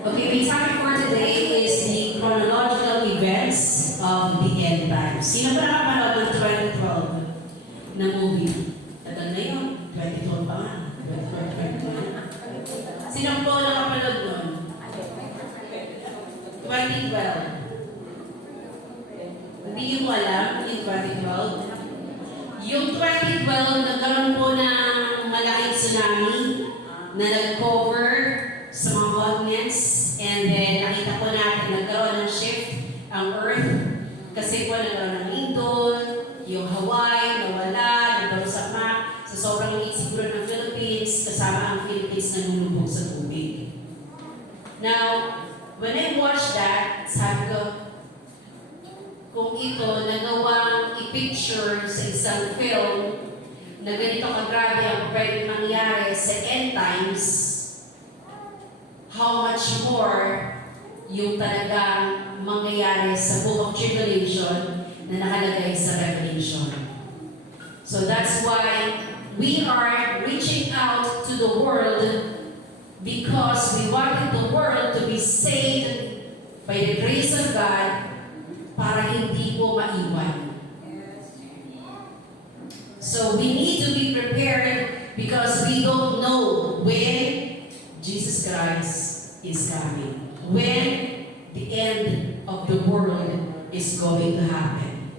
Okay, my topic for today is the chronological events of the end times. Sino ba nakapanood ng 2012 na movie? Tagal na yun. 2012 pa nga. 2012. Sino po nakapanood nun? 2012. Hindi nyo po alam yung 2012? Yung 2012, nagkaroon po ng malaking tsunami na nag-cover sa mga continents, and then nakita po natin nagkaroon ng shift ang Earth kasi po nagkaroon ng lindol, yung Hawaii nawala, nagkaroon sa map, sa sobrang liit siguro ng Philippines, kasama ang Philippines na nulubog sa tubig. Now, when I watched that, sabi ko, kung ito nagawang i-picture sa isang film na ganito kagrabe ang pwedeng mangyari sa end times, how much more yung talagang mangyayari sa Book of Tribulation na nakalagay sa Revelation. So that's why we are reaching out to the world because we wanted the world to be saved by the grace of God para hindi po maiwan. So we need to be prepared because we don't know when Jesus Christ is coming. When the end of the world is going to happen.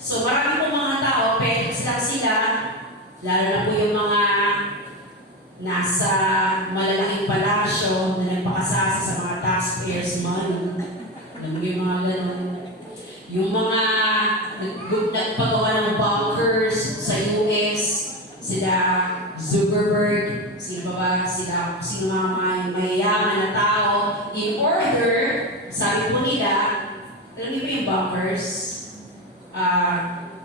So marami po mga tao, parents lang sila, lalo na po yung mga nasa malalaking palasyo na nagpakasasa sa mga taxpayers money. Alam mo yung mga ganun. Yung mga nagpagawa ng bunkers sa US, sila Zuckerberg, sino mga mayayaman na tao, in order, sabi po nila, alam niyo ba yung bunkers?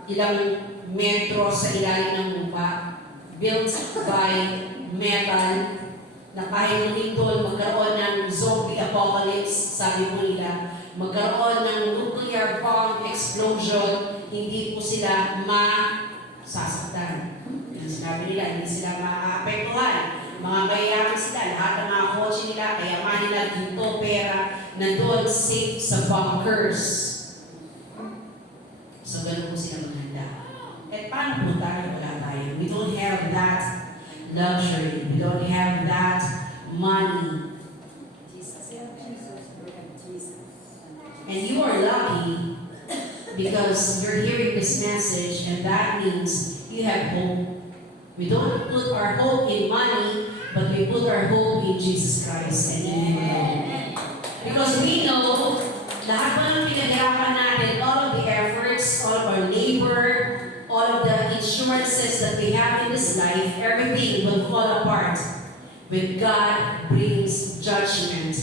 Ilang metro sa ilalim ng lupa, built by metal, na kahit ng lindol, magkaroon ng zombie apocalypse, sabi po nila, magkaroon ng nuclear bomb explosion, hindi po sila masasaktan. Sinabi nila, hindi sila maapektuhan. Mga mayayaman sila, lahat ng mga kotse nila, kayaman nila, ginto, pera, nandun safe sa bunkers. So, ganun po sila maghanda. At paano po tayo? Wala tayo. We don't have that luxury. We don't have that money. And you are lucky because you're hearing this message, and that means you have hope. We don't put our hope in money, but we put our hope in Jesus Christ and in Him alone. Because we know, lahat po ng pinaghirapan natin, all of the efforts, all of our labor, all of the insurances that we have in this life, everything will fall apart when God brings judgment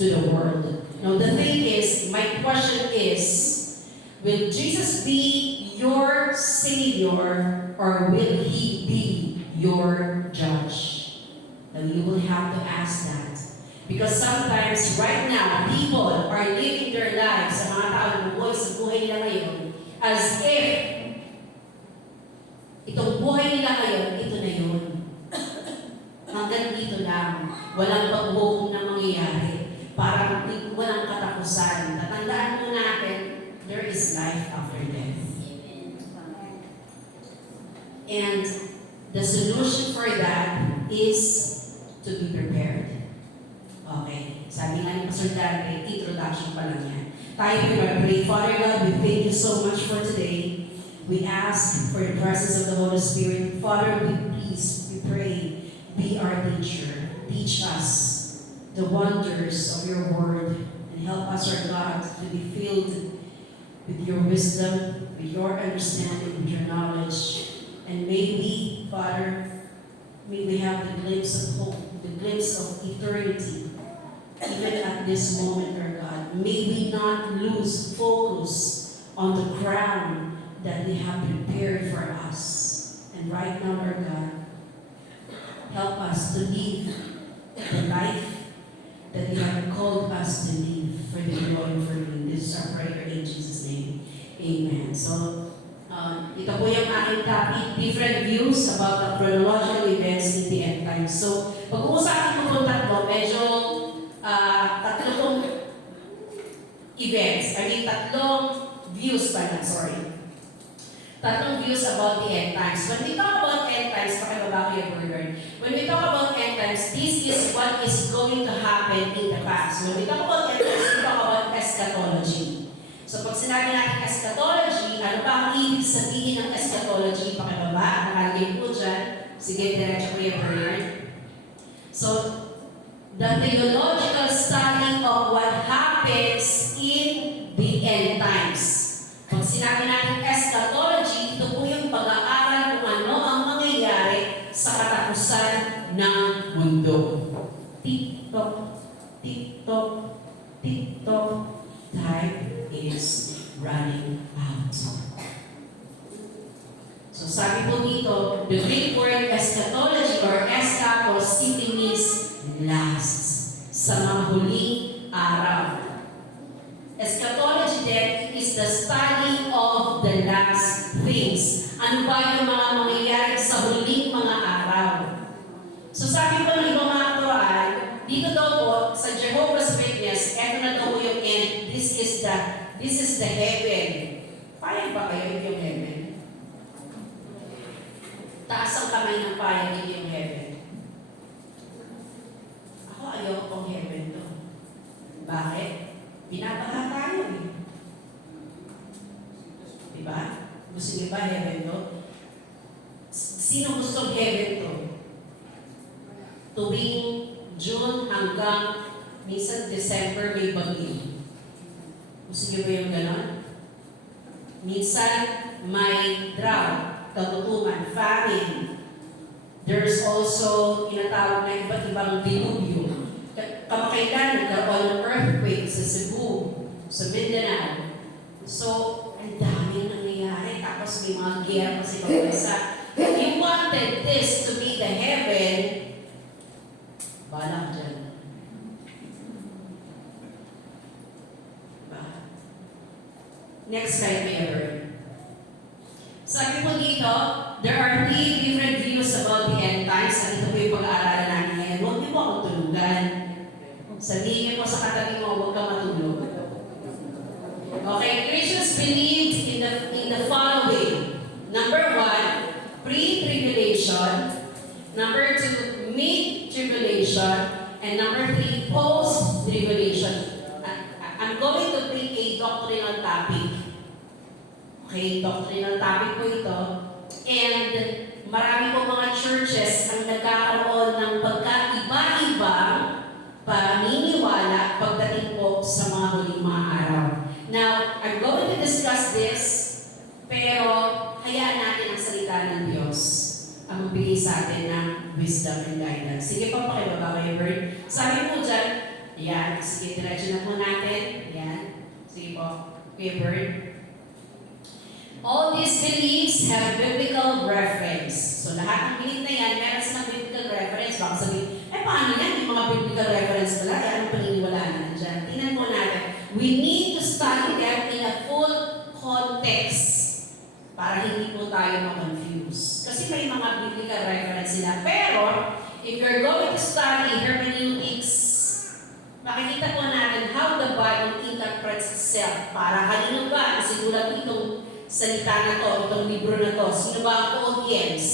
to the world. Now the thing is, my question is, will Jesus be your Savior or will He be your judge? Now you will have to ask that. Because sometimes, right now, people are living their lives sa mga tao ng buhay sa buhay nila ngayon as if itong buhay nila ngayon, ito na yun. Hanggang dito lang, walang pagbuhong na mangyayari. Parang walang katapusan. Tatandaan mo natin, there is life after death. And the solution for that is to be prepared. Okay. Sabi nga ni Pastor Dante, introduction pa lang yan. Tayo will pray. Father God, we thank you so much for today. We ask for the presence of the Holy Spirit. Father, we pray, be our teacher. Teach us the wonders of your word and help us, our God, to be filled with your wisdom, with your understanding, with your knowledge. And may we, Father, may we have the glimpse of hope, the glimpse of eternity, even at this moment, our God. May we not lose focus on the crown that they have prepared for us. And right now, our God, help us to live the life that you have called us to live for the glory and for you. This is our prayer in Jesus' name. Amen. So, ito po yung aking topic, different views about the chronological events in the end times. So, pag-uusapan ko itong tatlo, medyo events. Tatlong views pala, sorry. Tatlong views about the end times. When we talk about end times, pakibaba ko yung burger. When we talk about end times, this is what is going to happen in the past. When we talk about end times, we talk about eschatology. So pag sinabi natin eschatology, ano ba ang ibig sabihin ng eschatology? Pakibaba, nakalagay po dyan. Sige, diretso ko yung burger. So, the theological study of what happens in the end times. Pag sinabi natin eschatology, ito po yung pag-aaral kung ano ang mangyayari sa katapusan ng mundo. Tick-tock, tick-tock, tick-tock, time is running out. So sabi po dito, the Greek word eschatology or eschatol simply means last, sa mga huling araw. Eschatology then is the study of the last things. Ano ba yung mga mangyayari sa huling mga araw? So sabi po ng ibang mga Quran, dito daw po sa Jehovah's Witness, eto na daw po yung end. This is the heaven. Payag ba kayo yung heaven? Taas ang kamay ng payag yung heaven. Ako ayaw kong heaven to. Bakit? Binabaha tayo eh. Diba? Gusto niyo ba heaven to? Sino gustong heaven to? Tuwing June hanggang minsan December may bagyo. Gusto niyo ba yung ganon? Minsan may drought, kagutuman, famine. There's also tinatawag na iba't ibang dilubyo. Kamakailan, nagkaroon ng earthquake sa Cebu, sa Mindanao. So, ang daming nangyayari. Tapos may mga gera pa sa ibang bansa. If you wanted this to be the heaven, balang dyan. Next slide, Mayor. Sabi po dito, there are 3 different views about the end times. At ito po yung pag-aaralan natin ngayon. Huwag niyo po akong tulugan. Sabihin niyo po sa katabi mo, huwag ka matulog. Okay, Christians believed in the following. Number 1, pre-tribulation. Number 2, mid-tribulation. And number 3, post-tribulation. I'm going to bring a doctrinal topic. Okay, doctrinal topic po ito. And marami po mga churches ang nagkakaroon ng pagkaiba-ibang paniniwala pagdating po sa mga huling mga araw. Now, I'm going to discuss this, pero hayaan natin ang salita ng Diyos ang magbigay sa atin ng wisdom and guidance. Sige pa, pakibaba kayo, Bert. Sabi po dyan, yan, sige, diretso na po natin. Yan, sige po, okay, Bert. All these beliefs have biblical reference. So lahat ng belief na yan, meron silang biblical reference. Baka sabihin, paano yan? Yung mga biblical reference pala, yan ang paniniwala na dyan. Tingnan po natin. We need to study them in a full context para hindi po tayo ma-confuse. Kasi may mga biblical reference sila. Pero, if you're going to study hermeneutics, makikita po natin how the Bible interprets itself. Para kanino ba ang sinulat itong salita na to, itong libro na to? Sino ba ang audience?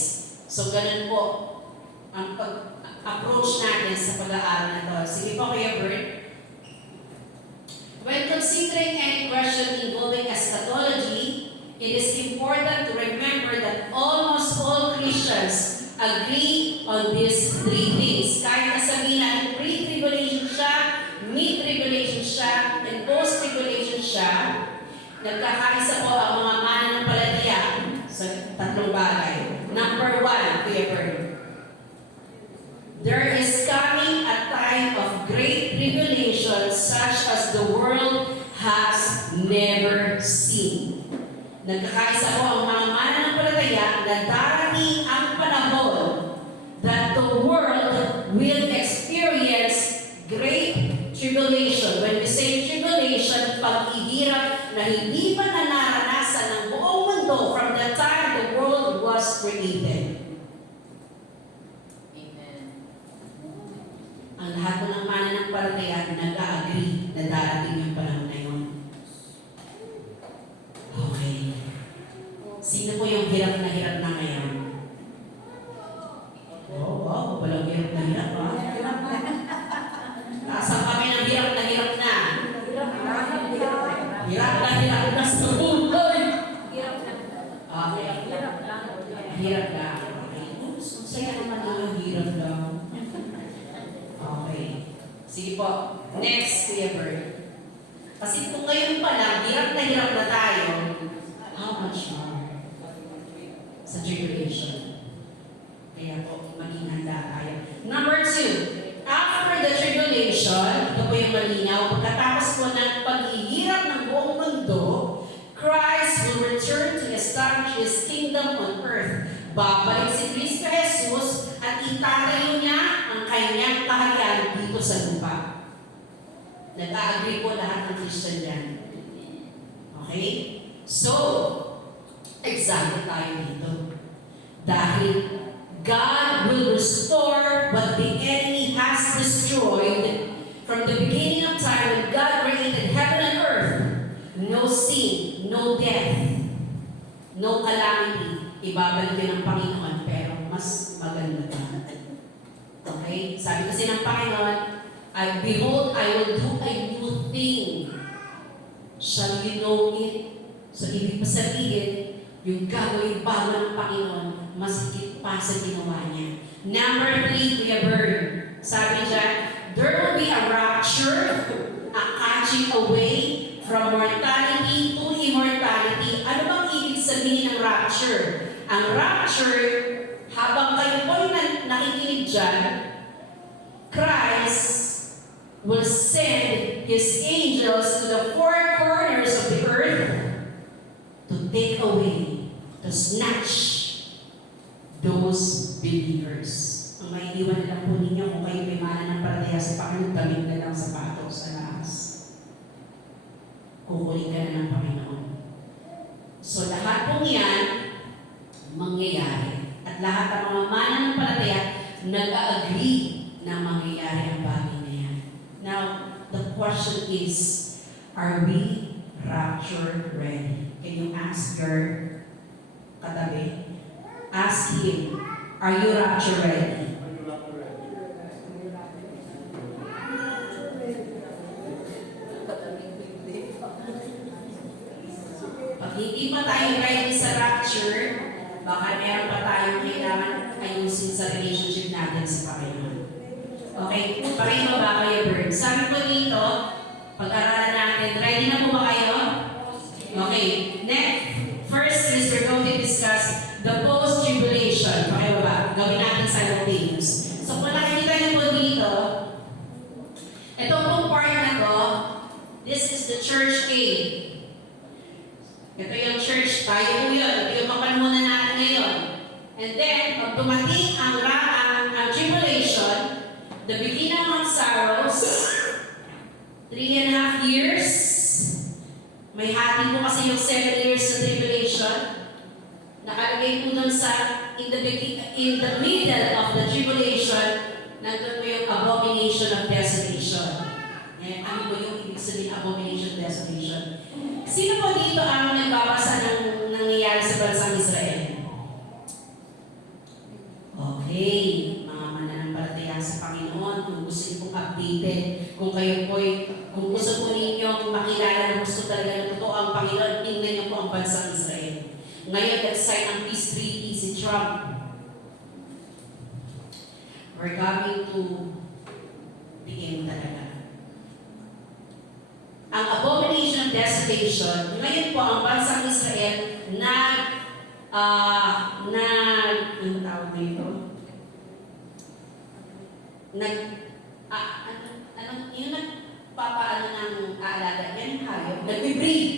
So, ganun po ang approach natin sa pag-aaral na to. Sige po, Kuya Bert. When considering any question involving eschatology, it is important to remember that almost all Christians agree on these 3 things. Kahit nasabihin natin pre-tribulation siya, mid-tribulation siya, and post-tribulation siya, nagkakaisa po ang mga mananampalataya sa 3 bagay. Number 1, Kuya Bert. There is coming a time of great tribulation such as the world has never seen. Nagkakaisa po ang mga mananampalataya na darating ang panahon that the world will experience great tribulation. When we say tribulation, paghihirap na hindi pa naranasan ng buong mundo from the time the world was created. Ang lahat po ng mananampalataya nag-agree na darating yung panahon na yun. hirap ha. Nasaan kami ng hirap na hirap na. Hirap na sa buhay. Okay. Hirap lang. Okay. Saya naman yung hirap lang. Okay. Sige po. Next, Kuya Bert. Kasi kung ngayon pa lang, hirap na tayo, how much more sa tribulation? Kaya po, maging handa tayo. Number 2, after the tribulation, ito po yung malinaw, pagkatapos po ng paghihirap ng buong mundo, Christ will return to establish His kingdom on earth. Babalik si Kristo Jesus at itatayo niya ang kanyang kaharian dito sa lupa. Nag-a-agree po lahat ng Christian yan. Okay? So, example tayo dito. Dahil God will restore what the enemy has destroyed from the beginning of time when God created heaven and earth. No sin, no death, no calamity. Ibabalik yun ng Panginoon, pero mas maganda pa. Okay? Sabi kasi ng Panginoon, behold, I will do a new thing. Shall you know it? So, ibig pa sabihin, yung gagawin bago ng Panginoon, mas higit pa sa ginawa niya. Number 3, Kuya Bird. Sabi dyan, there will be a rapture, a catching away from mortality to immortality. Ano bang ibig sabihin ng rapture? Ang rapture, habang kayo po'y nakikinig dyan, Christ will send His angels to the four corners of the earth to take away, to snatch those believers. Ang may iwan na lang po ninyo kung kayo may mananampalataya sa Panginoon, damit na lang sapatos sa laas. Kukunin ka na ng Panginoon. So lahat pong yan, mangyayari. At lahat ng mga mananampalataya, nag-a-agree na mangyayari ang bagay na yan. Now, the question is, are we rapture ready? Can you ask your katabi? Ask him, are you rapture ready? Pag hindi pa tayo ready sa rapture, baka meron pa tayong kailangan ayusin sa relationship natin sa Panginoon. Okay, pakinggan ba kayo, Bird? Sabi ko dito, pag-aralan natin, ready na po ba kayo? Okay, next, first is we're going to discuss the post-tribulation. Pakinggan ba? Gawin natin simultaneous. So kung nakikita niyo po dito, itong pong part na to, this is the church A. Ito yung church, tayo po yun. Ito yung kapanunan natin ngayon. And then, pag dumating ang tribulation, the beginning of sorrows, 3.5 years. May hati po kasi yung 7 years na tribulation. Nakalagay po dun sa, in the middle of the tribulation, nandun po yung abomination of desolation. Ano po yung ibig sabihin abomination of desolation? Sino po dito ang nagbabasa ng nangyayari sa bansang Israel? Okay, mga mananampalataya sa Panginoon, kung gusto niyo pong updated, kung gusto po ninyo makilala na gusto talaga na totoo ang Panginoon, tingnan niyo po ang bansang Israel. Ngayon, nag-sign ang peace treaty si Trump. We're coming to begin talaga. Ang abomination of desolation, ngayon po ang bansang Israel anong tawag dito? Yung nagpapaano ng aalaga yan, hayop, nagbe-breed.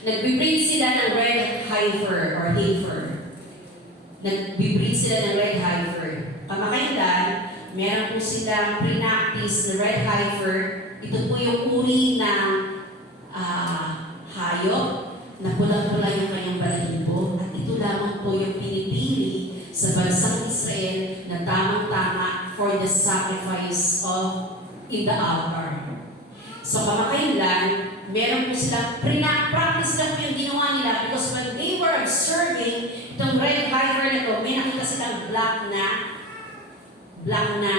Nagbe-breed sila ng red heifer or heifer. Nagbe-breed sila ng red heifer. Kamakailan, meron po silang pre-practice na red heifer. Ito po yung uri ng hayop na pula-pula yung kanyang balahibo. At ito lamang po yung pinipili sa bansang Israel na tamang-tama for the sacrifice of in the altar. So kamakailan, meron po silang practice lang po yung ginawa nila because when they were observing itong red heifer na to, may nakita silang black na black na,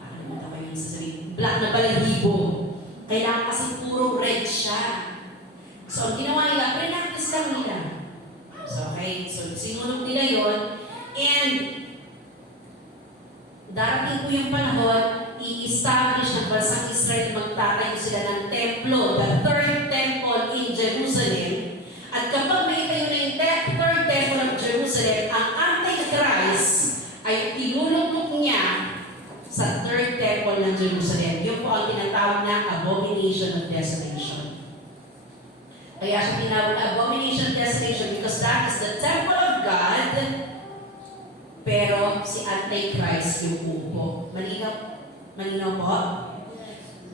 nakalimutan ko yung sasabihin, black na balahibo. Kailangan kasi puro red siya. So, ang ginawa nila, pre-practice lang nila. So, okay, so sinunod nila yon, and darating po yung panahon, i-establish ng bansang Israel, magtatayo sila ng templo, the third temple in Jerusalem. At kapag may tayo na yung third temple of Jerusalem, ang Antichrist ay tinulog niya sa third temple ng Jerusalem. Yun po ang tinatawag na abomination of desolation. Kaya siya tinawag na abomination of desolation because that is the temple of God, pero si Antichrist yung upo. Malinaw? Malinaw po?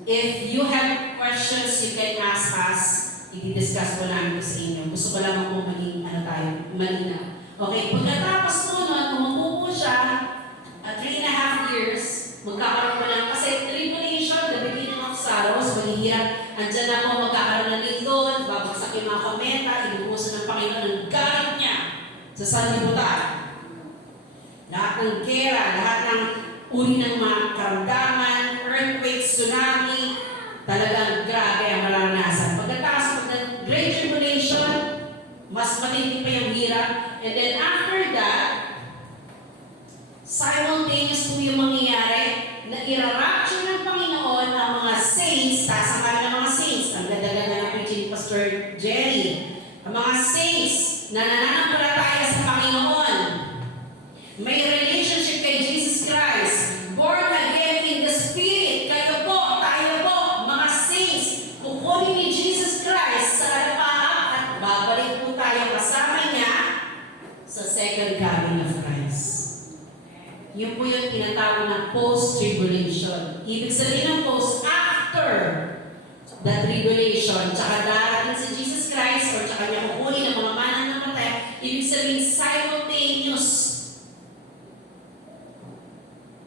If you have questions, you can ask us. I-discuss ko namin sa inyo. Gusto ko lamang po maging malinaw. Okay, pagkatapos po nun, umupo po siya at 3.5 years, magkakaroon po lang, kasi tribulation, the beginning of sorrows, maghihirap, andyan na po magkakaroon ng lindol, babagsak yung mga kometa, inuuso ng Panginoon ng galit niya sa sanlibutan. Lahat ng gera, lahat ng uri ng mga karamdaman, earthquake, tsunami, talagang grabe ang maranasan. Pagkatapos ng Great Tribulation, mas matindi pa yung hirap. And then after that, simultaneous po yung mangyayari na i-rapture ng Panginoon ang mga saints, tasama ng mga saints, ang ganda-ganda ng preaching Pastor Jerry, ang mga saints na nananampalataya sa Panginoon, may relationship kay Jesus Christ, born again in the Spirit, kayo po, tayo po, mga saints, kukunin ni Jesus Christ sa alapaap at babalik po tayo kasama niya sa second coming of Christ. Yun po yung tinatawag ng post-tribulation. Ibig sabihin ng post, after the tribulation, tsaka darating si Jesus Christ or tsaka niya kukunin ng mga mananampataya, ibig sabihin simultaneous.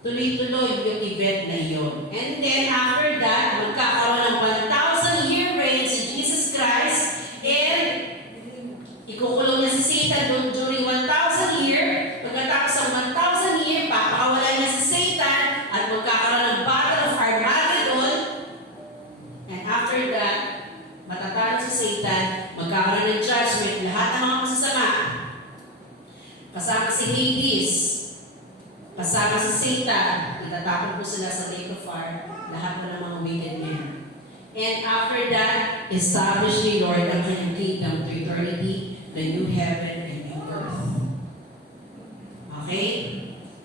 Tuloy-tuloy yung event na yun. And then after that, magkakaroon ng 1,000-year reign si Jesus Christ and ikukulong niya si Satan during 1,000 year. Pagkatapos ng 1,000 year, papakawalan niya si Satan at magkakaroon ng Battle of Armageddon. And after that, matatalo si Satan, magkakaroon ng judgment, lahat ng mga masasama. Kasama si Hades, kasama si Satan, itatapon po sila sa lake of fire, lahat na ng mga wicked men. And after that, establish the Lord ang kanyang kingdom to eternity, the new heaven and new earth. Okay?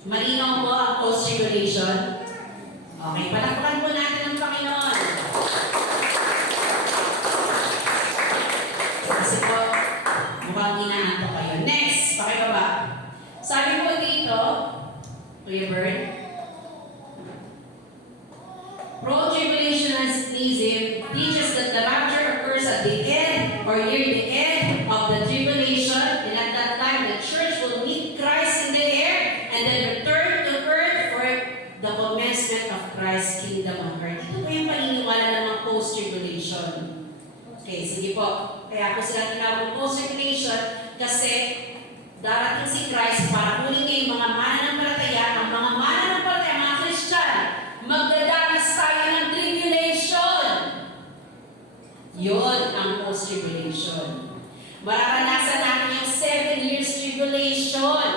Malinaw po ang post-tribulation. Okay, palakpakan po natin ang Panginoon. Kasi po, mukhang inaanto kayo. Next, pakibaba. Sabi po dito, Kuya Bert, pro-tribulationism teaches that the rapture occurs at the end or near the end of the tribulation, and at that time the church will meet Christ in the air and then return to earth for the commencement of Christ's kingdom on earth. Ito po yung paniniwala ng mga post-tribulation. Okay, sige po. Kaya po sila tinawag post-tribulation kasi darating si Christ para kunin kayo mga mananampalataya, ang mga mananampalataya, mga Christian, magdadanas tayo ng tribulation. Yun ang post-tribulation. Mararanasan natin yung 7 years tribulation.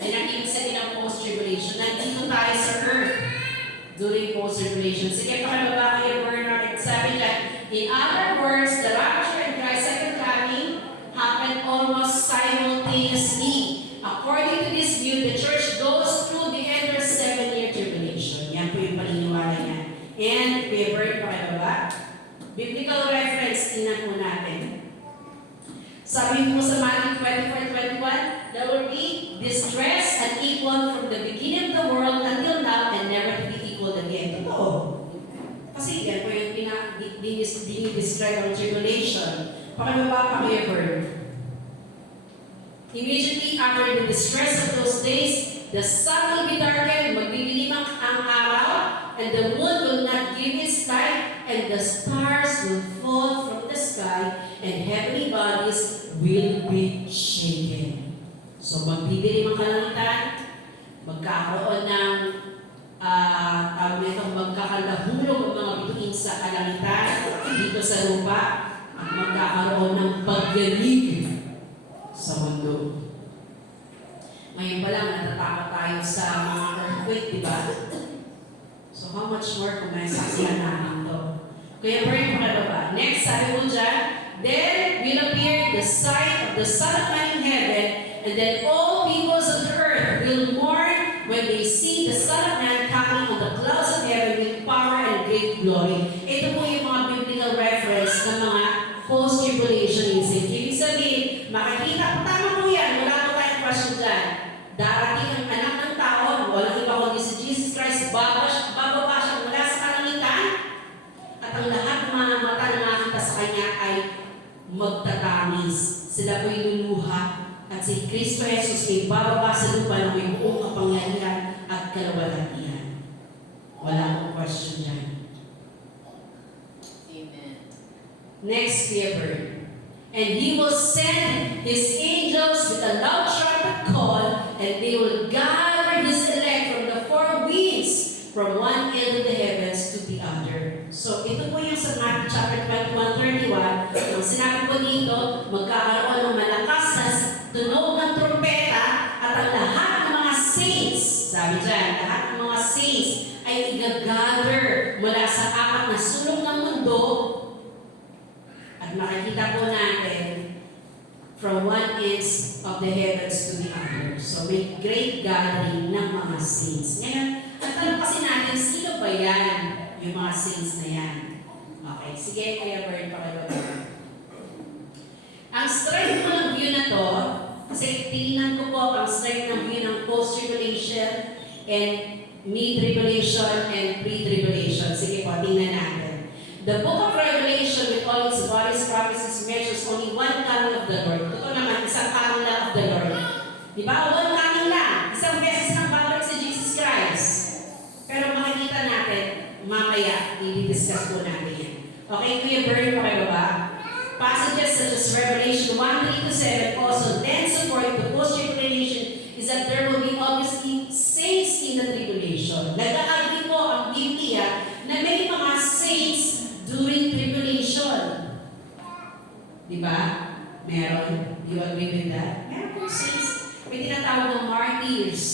Ay ang ibig sabihin ng post-tribulation. Nandito tayo sa earth during post-tribulation. Sige, pakibaba kayo, Bernard. Sabi dyan, in other words, the rapture and Christ's second coming happen almost simultaneously. According to this view, the church goes through the endless 7-year tribulation. Yan po yung paniniwala niya. And, Kuya Bert, pakibaba. Biblical reference, tingnan po natin. Sabi po sa Matthew 24:21, there will be distress unequal from the beginning of the world until now and never to be equal again. Ito. Kasi yan po yung dinidescribe ang tribulation. Pakibaba pa Kuya Bert. Immediately after the distress of those days, the sun will be darkened, magdidilim ang araw, and the moon will not give its light, and the stars will fall from the sky, and heavenly bodies will be shaken. So magbibilim ang kalangitan, magkakaroon ng tawag nito, magkakalahulog ang mga bituin sa kalangitan dito sa lupa, at magkakaroon ng pagyanig sa mundo. Ngayon pa lang, natatakot tayo sa mga earthquake, di ba? So how much more kung may saksihan natin ito? Kaya pray pa ba? Next, sabi mo dyan, then will appear the sight of the Son of Man in heaven, and then all peoples of the earth will mourn when they see the Son of Man coming on the clouds of heaven with power and great glory. Ito po yung mga biblical reference ng mga post-tribulationism. Ibig sabihin, makikita, tama po yan, wala po tayong question dyan. Darating ang anak ng tao, walang iba kundi si Jesus Christ, bababa siya mula sa kalangitan, at ang lahat ng mga mata na nakakita sa kanya ay magtatamis. Sila po'y luluha, at si Kristo Jesus ay bababa sa lupa na may buong kapangyarihan at kalawalhatian. Wala akong question dyan. Amen. Next clear word. And he will send his angels with a loud trumpet call, and they will gather his elect from the four winds, from one end of the heavens to the other. So ito po yung sa Matthew chapter 21:31. Ang sinabi po dito, magkakaroon ng malakas na tunog ng trumpeta, at ang lahat ng mga saints, sabi dyan, lahat ng mga saints ay igagather mula sa apat na sulong ng mundo. At makikita po natin from one end of the heavens to the other. So may great gathering ng mga saints. Ngayon, at alam kasi natin, sino ba yan? Yung mga saints na yan. Okay, sige, kaya Bern, pakibaba. Ang strength ko ng view na to, kasi tingnan ko po ang strength ng view ng post-tribulation and mid-tribulation and pre-tribulation. Sige po, tingnan natin. The book of Revelation with all its bodies prophecies mentions only one coming of the Lord. Totoo naman, isang coming lang of the Lord. Di ba? One coming lang. Isang beses nang babalik si Jesus Christ. Pero makikita natin, mamaya, i-discuss po natin yan. Okay, Kuya Bern, pakibaba. Passages such as Revelation 1:3-7 also then support the post-tribulation is that there will be obviously saints in the tribulation. Nag-agree po ang Biblia na may mga saints during tribulation. Di ba? Meron. Do you agree with that? Meron po saints. May tinatawag ng martyrs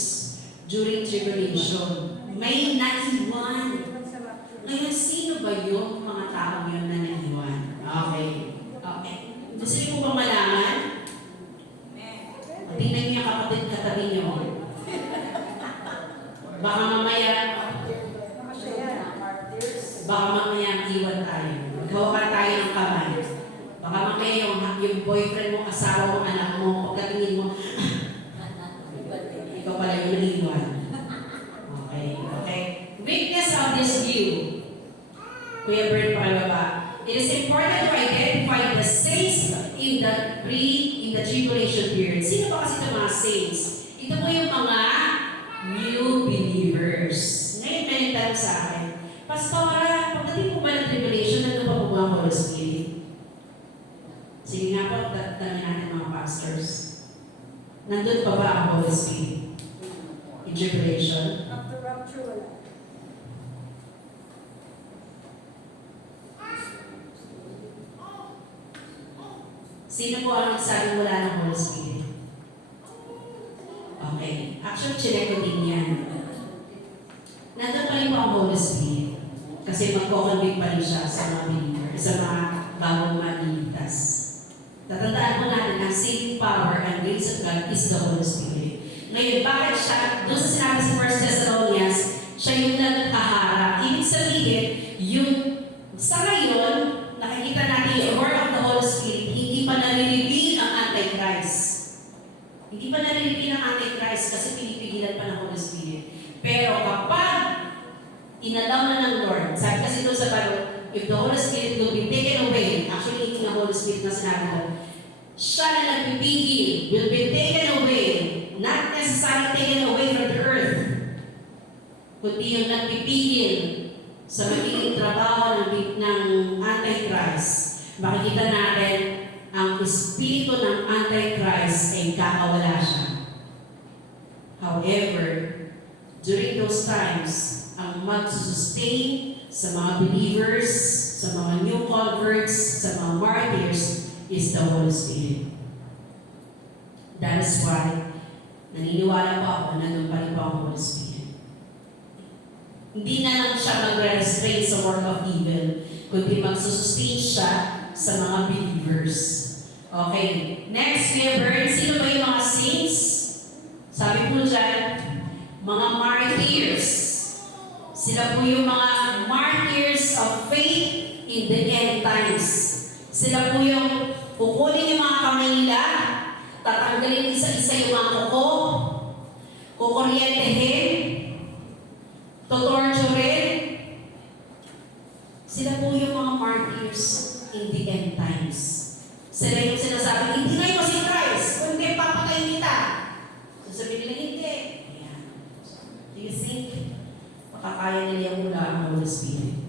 during tribulation. May naiwan. Ngayon, sino ba yung mga tao yun na naiwan? Okay. Okay. Gusto niyo po bang malaman? Tingnan niyo yung kapatid katabi niyo. Baka mamaya iwan tayo. Maghawakan tayo ng kamay. Baka mamaya yung boyfriend mo, asawa mo, anak mo, pagkatingin mo, ikaw pala yung naiwan. Okay. Okay. Weakness of this view. Kuya Bert, pakibaba. It is important to identify the saints in the tribulation period. Sino ba kasi ito mga saints? Ito po yung mga new believers. Ngayon may nagtanong sa akin, Pastora, pagdating po ba ng tribulation, nandun pa po ba ang Holy Spirit? Sige nga po, tanongin natin mga pastors. Nandun pa ba ang Holy Spirit? In tribulation? After rapture, wala. Sino po ang nagsabi wala ng Holy Spirit? Okay. Actually, chinek ko din yan. Nandun pa rin po ang Holy Spirit. Kasi magkoconvict pa rin siya sa mga believer, sa mga bagong maniligtas. Tatandaan po natin, ang saving power and grace of God is the Holy Spirit. Ngayon, bakit siya, doon sa sinabi sa 1 Thessalonians, siya yung nagkaharap. Ibig sabihin, yung sa ngayon, nakikita natin yung work of the Holy Spirit, hindi pa nare-reveal ang Antichrist. Hindi pa nare-reveal ang Antichrist kasi pinipigilan pa ng Holy Spirit. Pero kapag inalaw na ng Lord, sabi kasi doon sa Bible, if the Holy Spirit will be taken away, actually hindi na Holy Spirit na sinabi ko, siya na nagpipigil, will be taken away, not necessarily taken away from the earth, kundi yung nagpipigil sa magiging trabaho ng Antichrist. Makikita natin ang espiritu ng Antichrist ay kakawala siya. However, during those times, ang magsusustain sa mga believers, sa mga new converts, sa mga martyrs, is the Holy Spirit. That is why, naniniwala pa ako na nandun pa rin po ang Holy Spirit. Hindi na lang siya mag-restrain sa work of evil, kundi magsusustain siya sa mga believers. Okay, next we have heard, sino ba yung mga saints? Sabi po dyan, mga martyrs. Sila po yung mga martyrs of faith in the end times. Sila po yung kukunin yung mga kamay nila, tatanggalin isa-isa yung mga kuko, kukuryentehin, tutorturin. Sila po yung mga martyrs in the end times. Sila yung sinasabi, hindi kayo si Christ, kundi papatayin kita. Sasabihin nila, hindi. Ayan. Do you think makakaya nila yung mula ang Holy Spirit?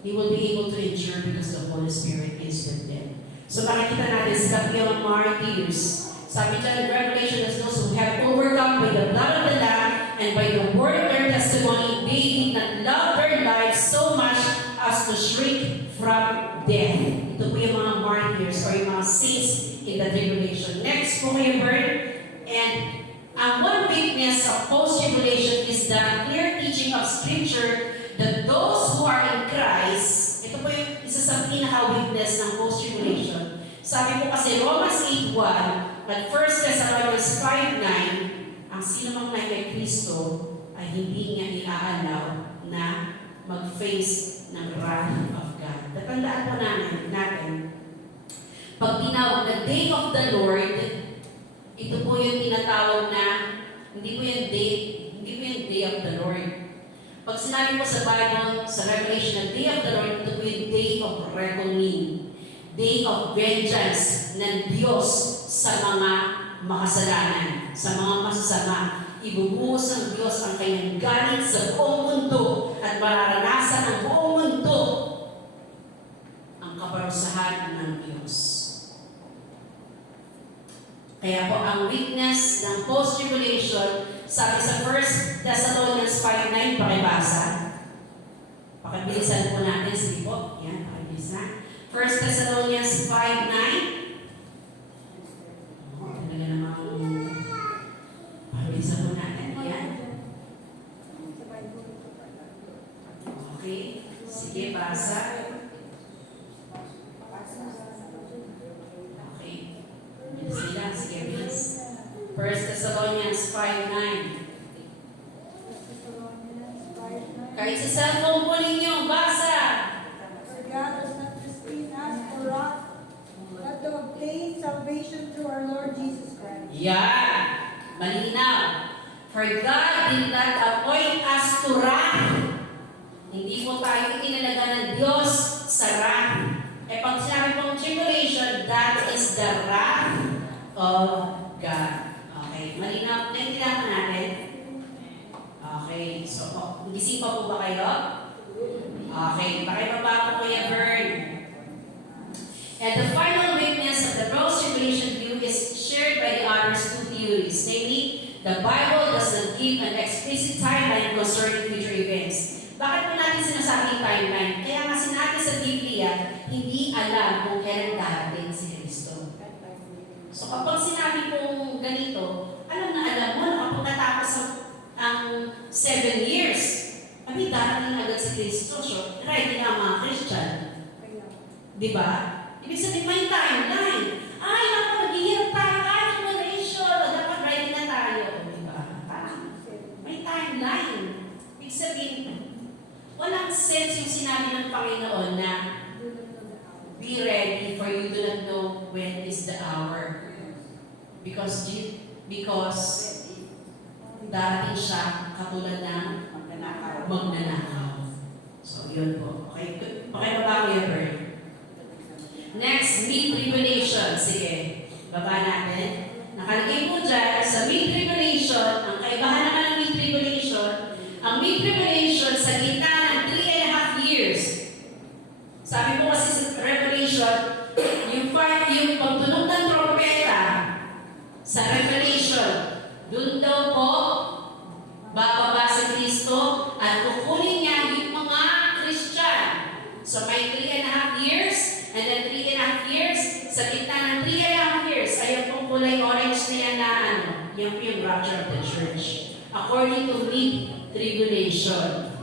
They will be able to endure because the Holy Spirit is with them. So makikita natin sila yung martyrs. Sabi dyan in Revelation, as those who have overcome by the blood of the Lamb and by the word of their testimony, they did not love their lives so much as to shrink from death. Ito po yung mga martyrs or yung mga saints in the tribulation. Next po kayo, Bert. And ang one weakness of post-tribulation is the clear teaching of Scripture that those who are in Christ, ito po yung isa sa pinaka-weakness ng post-tribulation. Sabi po kasi Romans 8:1 at 1 Thessalonians 5:9, ang sino mang na kay Kristo ay hindi niya iaalaw na mag-face ng wrath of God. Tatandaan po natin, pag tinawag na Day of the Lord, ito po yung tinatawag na, hindi po yung Day of the Lord. Pag sinabi po sa Bible, sa Revelation, na Day of the Lord, ito po yung Day of Reckoning. Day of vengeance ng Diyos sa mga makasalanan, sa mga masasama. Ibubuhos ng Diyos ang kanyang galit sa buong mundo at mararanasan ng buong mundo ang kaparusahan ng Diyos. Kaya po ang weakness ng post-tribulation, sabi sa 1 Thessalonians 5:9, pakibasa. Pakibilisan po natin, sige po. Yan, pakibilisan. 1 Thessalonians 5:9. Talaga namang pakibilisan po natin. Yan. Okay. Sige, basa. Okay. Bilis nila. Sige, bilis. 1 Thessalonians 5:9. Kahit sa cellphone po ninyo, basa. For God has not destined us for wrath, but to obtain salvation through our Lord Jesus Christ. Yan. Malinaw. For God did not appoint us to wrath. Hindi po tayo itinalaga ng Diyos sa wrath. E pag sinabi pong tribulation, that is the wrath of God. Okay. Malinaw. Naintindihan po natin? Okay. So, gising pa po ba kayo? Okay. Pakibaba po Kuya Vern. And the final weakness of the post-tribulation view is shared by the others two theories. Namely, the Bible does not give an explicit timeline concerning future events. Bakit po natin sinasabing timeline? Kaya nga sinabi sa Biblia, hindi alam kung kailan darating si Kristo. So kapag sinabi pong ganito, alam mo, nakapagtatapos ang 7 years. Kami darating agad si Kristo. So, ready na ang mga Christian. Di ba? Ibig sabihin, may timeline. Ay, naku, nag-ihirap tayo. Ay, tribulation. Dapat ready na tayo. Di ba? May timeline. Ibig sabihin, walang sense yung sinabi ng Panginoon na be ready for you do not know when is the hour. Because darating siya katulad ng magnanakaw. So, yun po. Okay, baba ko yung word. Next, mid-tribulation. Sige, baba natin. Nakalagay po dyan, sa mid-tribulation, ang kaibahan naman ng mid-tribulation, ang mid-tribulation sa gitna ng 3.5 years. Sabi po kasi sa Revelation, yung pagtunog ng trompeta sa Revelation, doon So may 3.5 years, and then 3.5 years, sa gitna ng 3.5 years, ay yung kulay orange na yan na ano, yan po yung rapture of the church. According to mid-tribulation.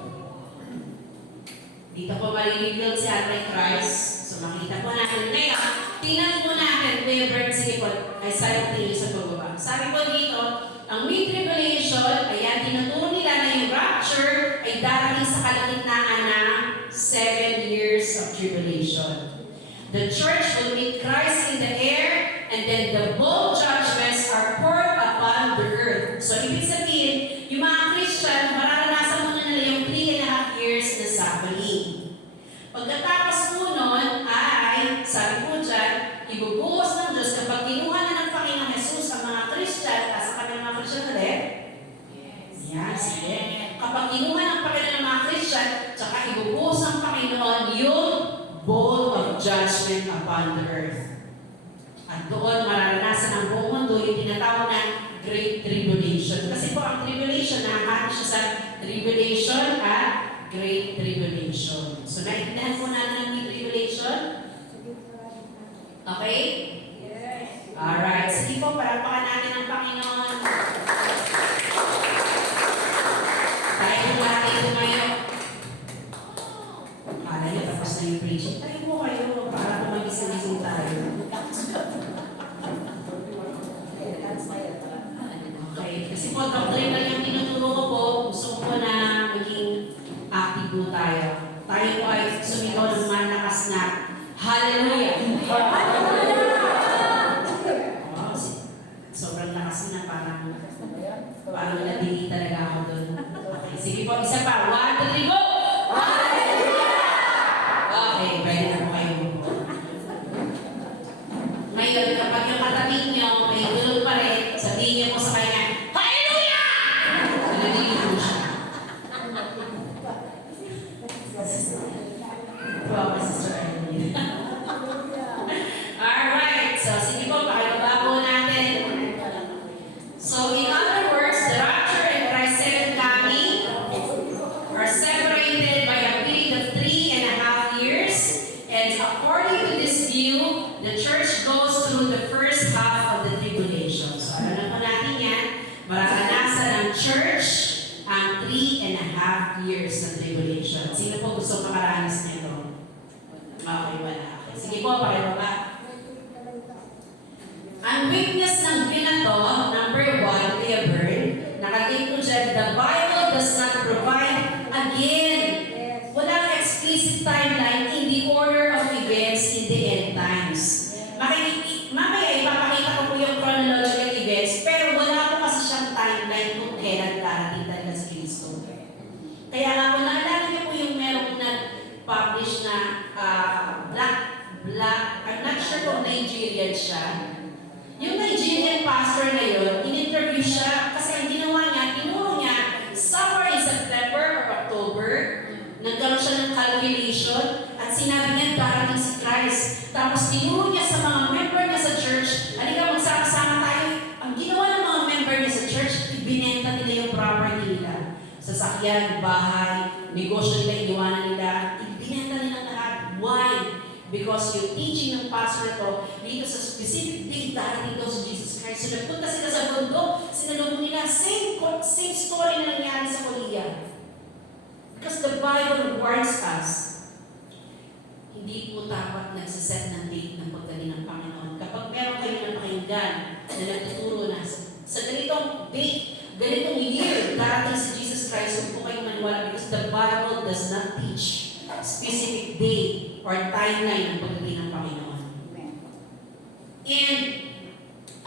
Dito po marireveal si Antichrist. So makita po natin ngayon. Tingnan po natin, Weber, sige po, ay sayo tingin sa pagbaba. Sabi po dito, ang mid-tribulation, ayan, tinuturo nila na yung rapture ay darating sa kalagitnaan ng 7 years of tribulation. The church will meet Christ in the air, and then the bowl judgments are poured upon the earth. So, ibig sabihin, yung mga Christian, mararanasan muna nila yung 3.5 years na suffering. Pagkatapos po nun, ay, sabi po dyan, ibubuhos ng Diyos kapag kinuha na ng Panginoon Jesus ang mga Christian, sa kami mga Christian ulit? Yes. Sige. Kapag kinuha ng Panginoon ng mga Christian, tsaka ibubuhos ng Panginoon yung bowl of judgment upon the earth. At doon mararanasan ang buong mundo yung tinatawag na Great Tribulation. Kasi po ang tribulation, nakakano siya sa tribulation at Great Tribulation. So naintindihan po natin ang tribulation? Okay? Yes. Alright. Sige po, parapakan natin ang Panginoon. Tayo po natin tumayo. Kala niyo, tapos na yung preaching. Tayo po kayo para po mag-isang-isang tayo. Okay. Kasi po, doctrine lang yung tinuturo ko po. Gusto ko po na maging active po tayo. Tayo po ay sumigaw ng malakas na Hallelujah! Oh, sobrang lakas na parang nabili talaga ako doon. Okay, sige po, isa pa. 1, 2, 3, go! Okay, pwede na po kayo. Ngayon, kapag yung katabi nyo, may gulong pa rin, sabihin niyo po sa kanya, Hallelujah! Nalagigil po siya. Wow, Sister Eileen. Alright, so sige po, pakibaba po natin. So, in other words, the rapture and Christ's second coming are separated by a period of 3.5 years. And according to this view, the church goes through the first half of the tribulation. So, alam na po natin yan, mararanasan ng church ang 3.5 years na tribulation. Sino po gusto makaranas nito? Okay, wala. Sige po, pakibaba. Ang weakness ng binato, number 1, Kuya Bern, nakalink ko dyan, the Bible does not provide, again, walang explicit timeline in the order of events in the end times. Mamaya ipapakita ko po yung chronological events, pero wala po kasi siyang timeline kung kailan darating talaga si Kristo. Kaya nga po, naalala niyo po yung merong na-publish na I'm not sure kung Nigerian siya. Yung Nigerian pastor na yun, in-interview siya kasi ang ginawa niya, tinuro niya, somewhere in September or October, nagkaroon siya ng calculation at sinabi niya darating si Christ. Tapos tinuro niya sa mga member niya sa church, halika magsama-sama tayo. Ang ginawa ng mga member niya sa church, ibinenta nila yung property nila. Sasakyan, bahay, negosyo nila, iwanan nila, ibinenta nila lahat. Why? Because yung teaching ng pastor na to, dito sa specific day, darating daw si Jesus Christ. So nagpunta sila sa bundok, sinalubong nila, same story na nangyari sa Korea. Because the Bible warns us, hindi po dapat nagsiset ng date ng pagdating ng Panginoon. Kapag meron kayo ng pakinggan na nagtuturo na sa ganitong date, ganitong year, darating si Jesus Christ, huwag po kayong maniwala because the Bible does not teach specific day or timeline ng pagdating ng Panginoon. And,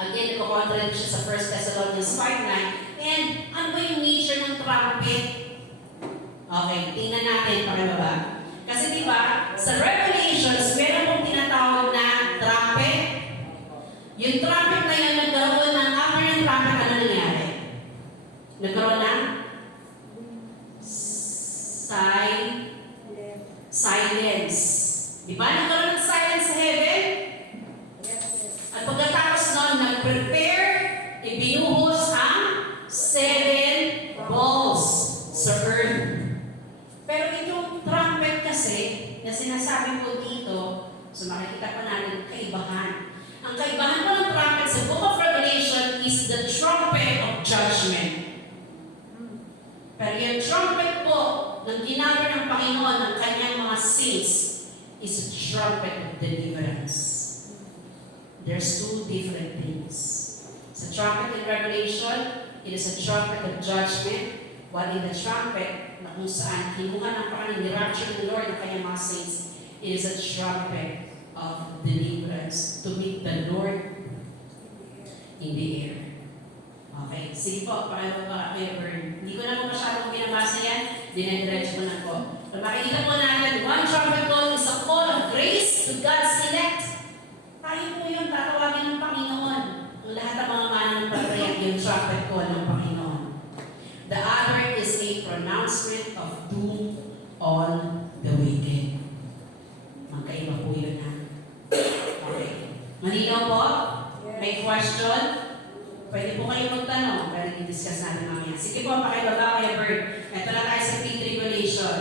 again, nagko-contradict siya sa 1 Thessalonians 5:9. And, ano ba yung nature ng trumpet? Okay, tingnan natin, pakibaba. Kasi di ba, sa Revelations, meron pong tinatawag na trumpet. Yung trumpet na yun, nagkaroon ng, after ng trumpet, ano nangyari? Nagkaroon ng silence. Di ba? Nagkaroon ng silence sa heaven? At pagkatapos nun, nag-prepare, ibinuhos ang 7 bowls sa earth. Pero itong trumpet kasi, na sinasabi So makikita po natin kaibahan. Ang kaibahan po ng trumpet sa Book of Revelation is the trumpet of judgment. Pero yung trumpet po ng ginamit ng Panginoon ng kanyang mga saints is a trumpet of deliverance. There's two different things. Sa trumpet in Revelation, it is a trumpet of judgment, while in the trumpet na kung saan kinuha ng Panginoon, ni-rapture ng Lord ng kanyang mga saints, it is a trumpet of deliverance to meet the Lord in the air. Okay, sige po, pakibaba kayo, Bern. Hindi ko na po masyadong binabasa yan, dinediretso ko na po. So, makikita po natin, one trumpet call is a call of grace to God's elect. Tayo po yung tatawagin ng Panginoon. Ang lahat ng mga mananampalataya, yung trumpet call ng Panginoon. The other is a pronouncement of doom on the wicked. Magkaiba po yun ha. Okay. Malinaw po? May question? Pwede po kayo magtanong, pero i-discuss natin mamaya. Sige po, pakibaba kayo, Bert. Ito na tayo sa pre-tribulation.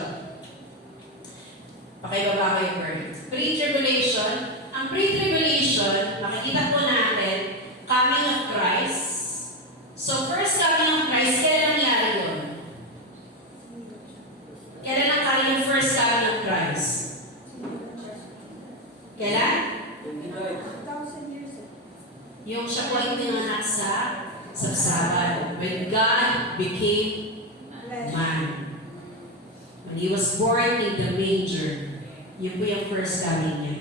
Pakibaba kayo, Bert. Pre-tribulation. Ang pre-tribulation, makikita po natin, coming of Christ. So, first coming of Christ, kailan nangyari yun? Kailan nangyari yung first coming of Christ? Kailan? 2,000 years ago. Yung siya po ay pinanganak sa sabsaban. When God became man. When He was born in the manger. Yun po yung first coming niya.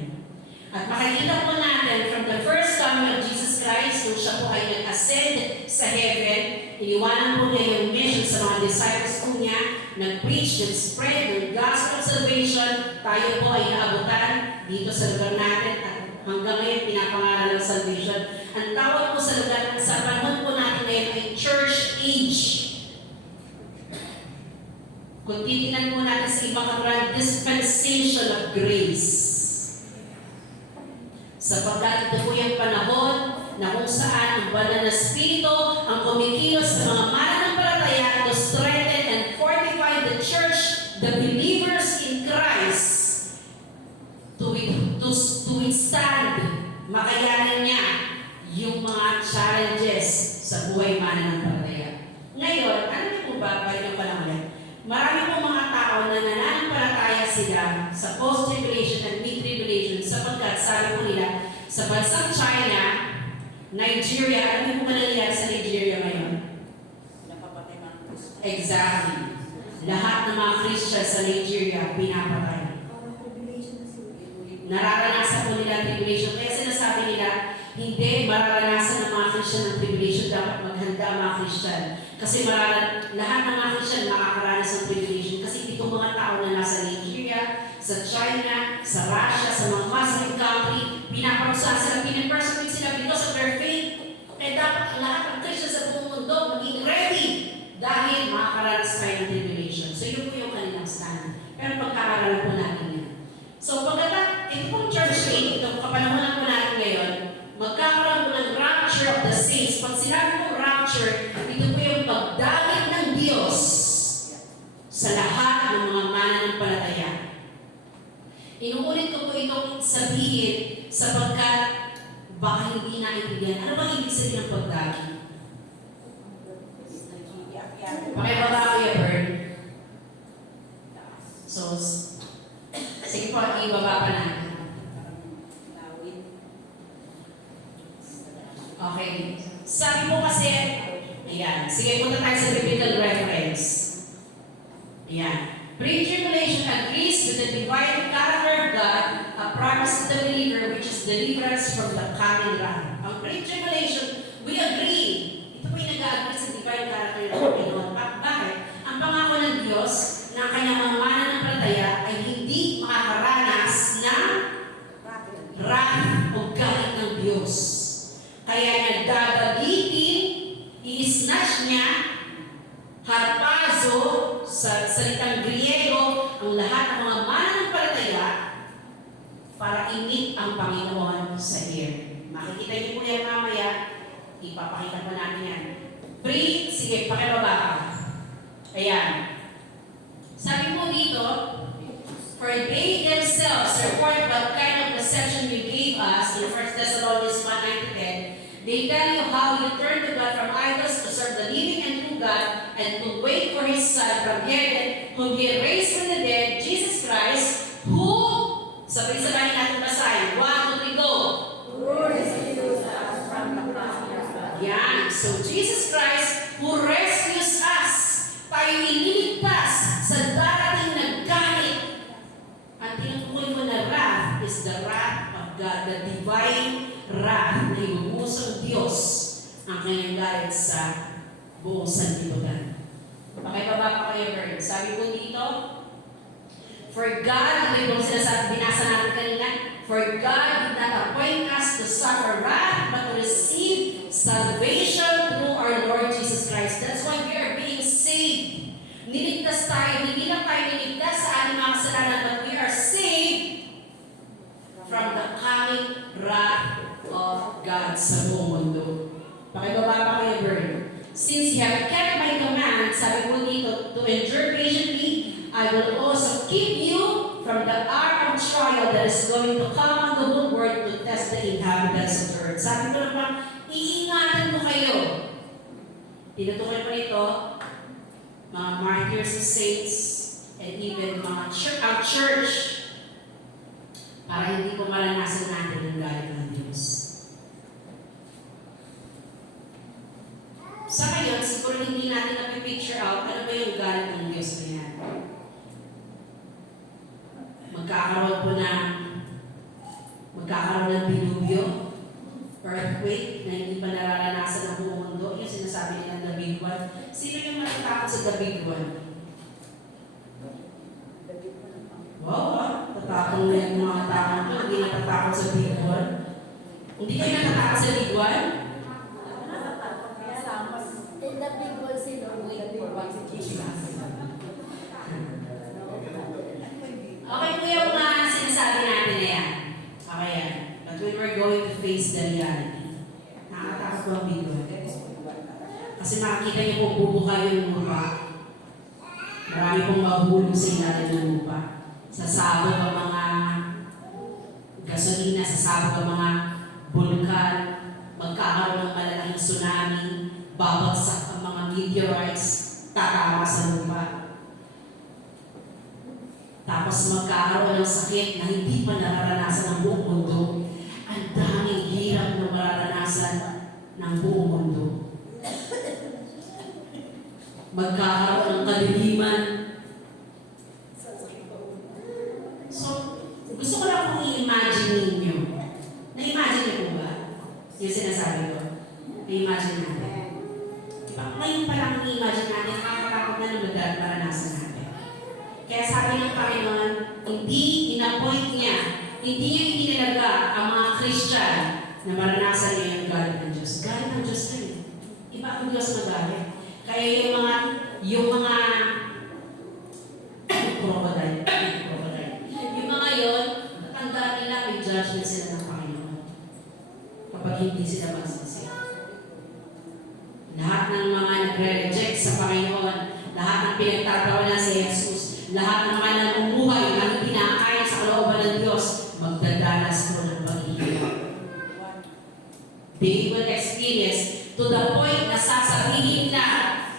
At makikita po natin from the first coming of Jesus Christ, nung siya po ay nag-ascend sa heaven, iniwanan po niya yung mission sa mga disciples po niya, nag-preach, nag-spread ng gospel of salvation, tayo po ay naabutan dito sa lugar natin at hanggang ngayon pinapangalan ng salvation. Ang tawag po sa lugar sa panahon po natin ngayon ay church age. Kung titignan po natin sa ibang katulad, dispensation of grace. Sapagkat ito po yung panahon na kung saan ang banal na Espiritu ang kumikilos sa mga mananampalataya to strengthen and fortify the church, the believers in Christ, to withstand, makayanin niya yung mga challenges sa buhay mananampalataya. Ngayon, ano niyo po ba, pwede ko lang ulit, marami pong mga tao na nananampalataya sila sa post-tribulation and mid-tribulation sapagkat sabi po nila, sa bansang China, Nigeria, ano yung mga nangyayari sa Nigeria ngayon? Napapatay mga Kristo. Exactly. Lahat ng mga Christian sa Nigeria, pinapatay. Parang tribulation na sila. Nararanasan po nila ang tribulation. Kaya sinasabi nila, hindi mararanasan ng mga Christian ng tribulation. Dapat maghanda ang mga Christian. Kasi lahat ng mga Christian makakaranas ng tribulation. Kasi itong mga tao na nasa Nigeria, sa China, sa Russia, sa mga Muslim country, pinaparusahan sila, pinapersecute sila because of their faith. Kaya dapat ang lahat ng Christian sa buong mundo maging ready dahil makakaranas tayo ng tribulation. So yun po yung kanilang stand. Pero pagkakaralan po natin yan. So pagkatapos, ito pong church age, itong kapanahonan po natin ngayon, magkakaroon po ng rapture of the saints. Pag sinabi pong rapture, ito po yung pagdamit ng Diyos sa lahat ng mga mananampalataya. Inuulit ko po itong sabihin sapagkat baka hindi naintindihan. Ano ba ibig sabihin ng pagdamit? Pakibaba ko yung Bern. So, sige po, ibaba pa natin. Okay. Sabi po kasi, ayan, sige punta tayo sa biblical reference. Ayan. Pre-tribulation agrees with the divine character of God, a promise to the believer which is deliverance from the coming wrath. Ang pre-tribulation, we agree. Ito po yung nag-agree sa divine character ng Panginoon. Bakit? Ang pangako ng Diyos na kanyang mga mananampalataya ay hindi makakaranas ng wrath o galit ng Diyos. Kaya niya dadagitin, i-snatch niya, harpazo, sa salitang Griego, ang lahat ng mga mananampalataya para imit ang Panginoon sa air. Makikita niyo po yan mamaya, ipapakita po natin yan. Sige, pakibaba ka. Ayan. Sabi po dito, for they themselves report what kind of the section you gave us in 1 Thessalonians 1:9-10, they tell you how you turn to God from idols to serve the living and true God and to wait for His Son from heaven, whom He raised from the dead, Jesus Christ, who, sabay-sabay natin basahin. 1, 2, 3, go! Who rescues us from the powers of Yan. So, Jesus Christ, who rescues us, tayo iniligtas sa darating na galit. Ang tinutukoy mo na wrath is the wrath of God, the divine wrath na inuusong Diyos ang kanyang galit sa buong sanlibutan. Pakibaba pa kayo, Bert. Sabi ko dito, for God, ano yung binasa natin kanina? For God did not appoint us to suffer wrath, but to receive salvation through our Lord Jesus Christ. That's why we are being saved. Niligtas tayo. Hindi lang tayo niligtas sa ating mga kasalanan, but we are saved from the coming wrath of God sa buong mundo. Pakibaba pa kayo, Bert. Since you have kept my command, sabi mo dito, to endure patiently, I will also keep you from the hour of trial that is going to come on the whole world to test the inhabitants of the earth. Sabi ko naman, iingatan ko kayo. Tinutukoy ko nito, mga martyrs, saints, and even mga church, para hindi ko maranasan natin ang galit ng Diyos. Sa ngayon, siguro hindi natin napipicture out ano ba yung galit ng Diyos na yan. Magkakaroon ng dilubyo, earthquake, na hindi pa nararanasan ng buong mundo. Yung sinasabi nila the big one. Sino yung matatakot sa the big one? Wow, tatakot na yung mga takot ko. Hindi natatakot sa big one. Hindi kayo natatakot sa big one? In the big one, sino wait for what to teach us? Okay po yung mga sinasabi natin na yan. Okay yan. But when we're going to face the reality, nakakatakot po ang big one. Kasi makikita niyo po bubuka yung lupa. Marami pong mahulog sa ilalim ng lupa. Sasabog ang mga gasolina, sasabog ang mga bulkan, magkakaroon ng malalaking tsunami, babagsak ang mga meteorites, tatama sa lupa. Tapos magkakaroon ng sakit na hindi pa nararanasan ng buong mundo. Ang daming hirap na mararanasan ng buong mundo. Magkakaroon ng kadiliman. So, gusto ko lang kong i-imagine ninyo. Na-imagine niyo po ba? Yung sinasabi ko. Na-imagine natin. Ngayon pa lang i-imagine natin, nakakatakot na ng maranasan natin. Kaya sabi ng Panginoon, hindi in-appoint niya, hindi niya itinalaga ang mga Christian na maranasan niya yung galit ng Diyos. Galit ng Diyos rin. Iba ang Diyos na galit. Kaya yung mga crocodile, yung mga yon, natandaan nila may judgment sila ng Panginoon. Kapag hindi sila magsisi. Lahat ng mga nagre-reject sa Panginoon, lahat ng pinagtatawanan si Jesus, lahat ng mga namumuhay na pinakain sa kalooban ng Diyos, magdadanas po ng paghihirap. They will experience to the point na sasabihin na,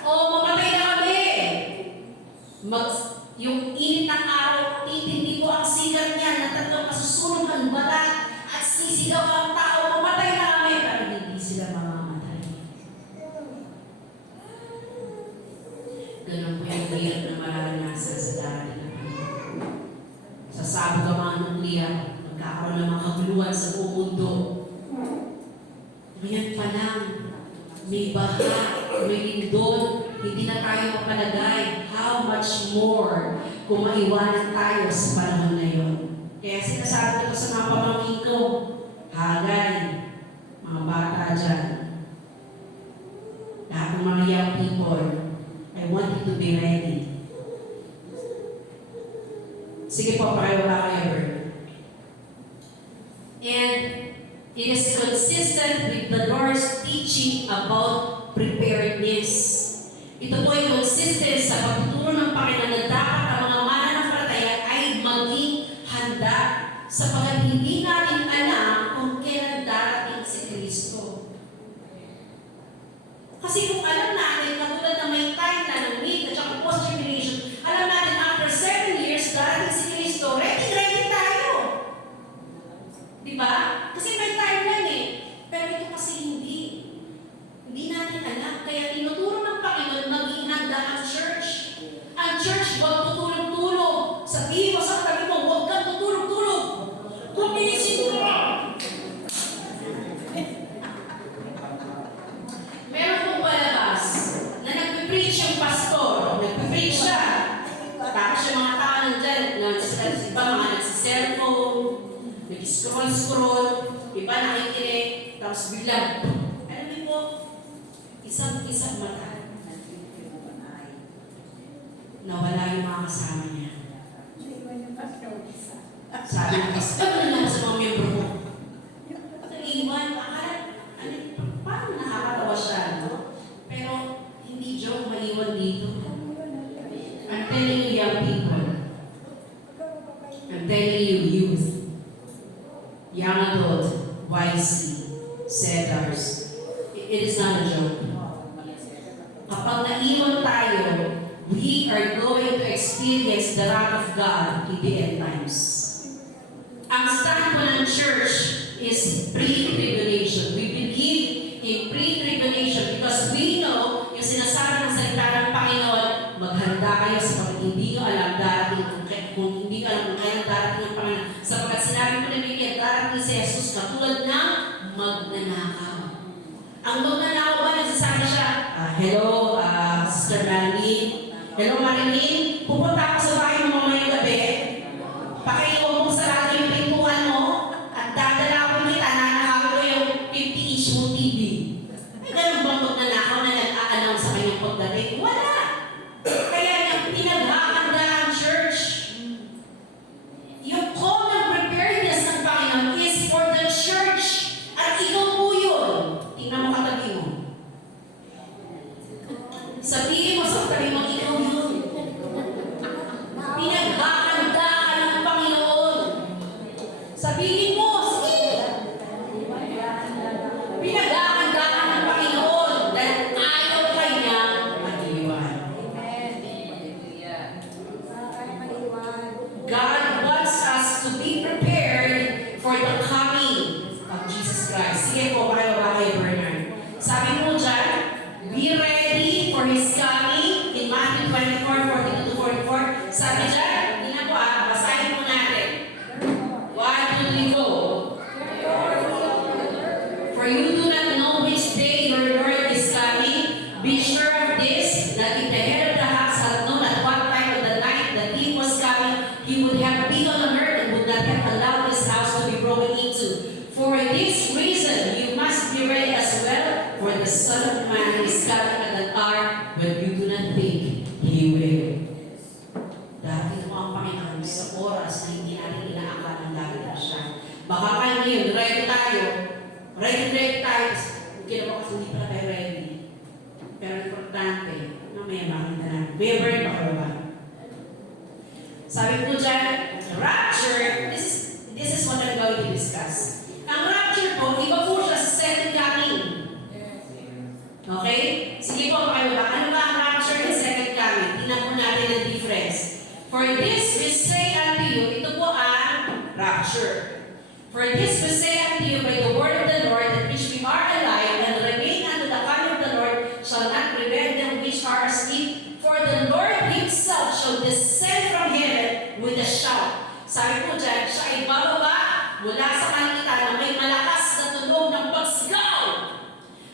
oh, mamatay na kami! Yung init ng araw, titindi po ang sigat niya na tatlong masusunog ang balat at sisigaw ang tao, mamatay na kami! Pero hindi sila mamamatay. Ganun po yung hirap na mararanasan sa darating na Panginoon. Sasabog ang mga nuklear, magkakaroon ng mga kaguluhan sa buong mundo. Ngayon pa lang, may baha, may lindol, hindi na tayo mapalagay. How much more kung maiwanan tayo sa panahon na yun. Kaya sinasabi ko sa mga pamangkin ko, Hagay, mga bata dyan, lahat ng mga young people, I want you to be ready. Sige po, pakiwala kayo, Bert. And it is consistent with the Lord's teaching about preparedness. Ito po ay consistent sa pagtuturo ng Panginoon na dapat ang mga mananampalataya ay maging handa sapagkat hindi natin alam kung kailan darating si Kristo. Kasi kung alam natin, katulad na may time na ng mid at saka post-tribulation, alam natin after 7 years, darating si Kristo, ready tayo. Di ba? Kasi may time yan eh. Pero ito kasi hindi. Hindi natin alam. Kaya tinuturo ng Panginoon maging handa ang church. Ang church, huwag tutulog-tulog. Sabihin mo sa katabi mo, huwag kang tutulog-tulog. Kumisin ka! Meron pong palabas na nagpipreach yung pastor. Nagpipreach siya. Tapos yung mga tao nandyan, iba mga nagsiselfone, nag-scroll-scroll, iba nakikinig, tapos biglang, alam mo po, isang mata, nawala yung mga kasama niya. Sabi ko, gano'n lang sa mga miyembro mo. Naiwan, paano nakakatawa siya, no? Pero, hindi joke, maiwan dito. I'm telling you, young people. I'm telling you, youth. Young adult, YC, setters. It is not a joke. Kapag naiwan tayo, we are going to experience the wrath of God in the end times. Ang stand po ng church is pre-tribulation. We believe in pre-tribulation because we know yung sinasabi ng salita ng Panginoon, maghanda kayo sapagkat hindi nyo alam kung hindi ka alam kung kailan darating ang Panginoon. Sapagkat sinabi ko na bigyan, darating si Jesus katulad ng magnanakaw. Ang magnanakaw ba, nagsasabi siya, hello, Sister Marilyn. Hello, Marilyn. Pupunta ako sa bahay mo mamayang gabi. Pakiiwan mo sarado yung pintuan mo at dadala ko kita, nanakaw ko yung 50-inch mo TV. Ay, ganun bang magnanakaw na nag-a-announce sa kanyang pagdating? Wala! Kaya yung pinaghahanda ang church, yung call ng preparedness ng Panginoon is for the church. At ikaw po yun. Tingnan mo katabi mo. Sabihin mo sa katabi mo, ikaw yun. Pinaghahanda ka ng Panginoon. Sabihin mo, sige. Pinaghahanda ka ng Panginoon dahil ayaw kanya mag-iwan. God wants us to be prepared for the coming of Jesus Christ. Sige po, kayo, Bernard. Sabi mo dyan, be ready for His coming in Matthew 24:42-44. Sabi dyan, tingnan ko basahin mo natin. Why do we go? For you do not know which day your Lord is coming. Be sure of this, that if the head of the house had known at what time of the night the thief was coming, he would have been on alert and would not have allowed his house to be broken into. For this reason, you must be ready as well, for the Son of Man is coming at an hour when you do not think He will. Dahil mo ang Panginoon sa oras na hindi natin inaakalang dahil siya. Baka kayo ngayon, ready tayo. Ready tayo. Ginawa kasi hindi pala tayo ready. Pero importante, mamaya makita natin. May word ba kayo ba? Sabi po dyan, rapture, this is what I'm going to discuss. Ang rapture po, iba po siya sa second coming. Okay? Sige po, kayo ba? Ano ba ang rapture and second coming? Tingnan po natin ang difference. For this we say unto you, ito po ang rapture. For this we say unto you by the word of the Lord, that which we are alive and remain unto the coming of the Lord shall not prevent them which are asleep. For the Lord Himself shall descend from heaven with a shout. Sabi po dyan, siya ay bababa mula sa kalangitan na may malakas na tunog ng pagsigaw.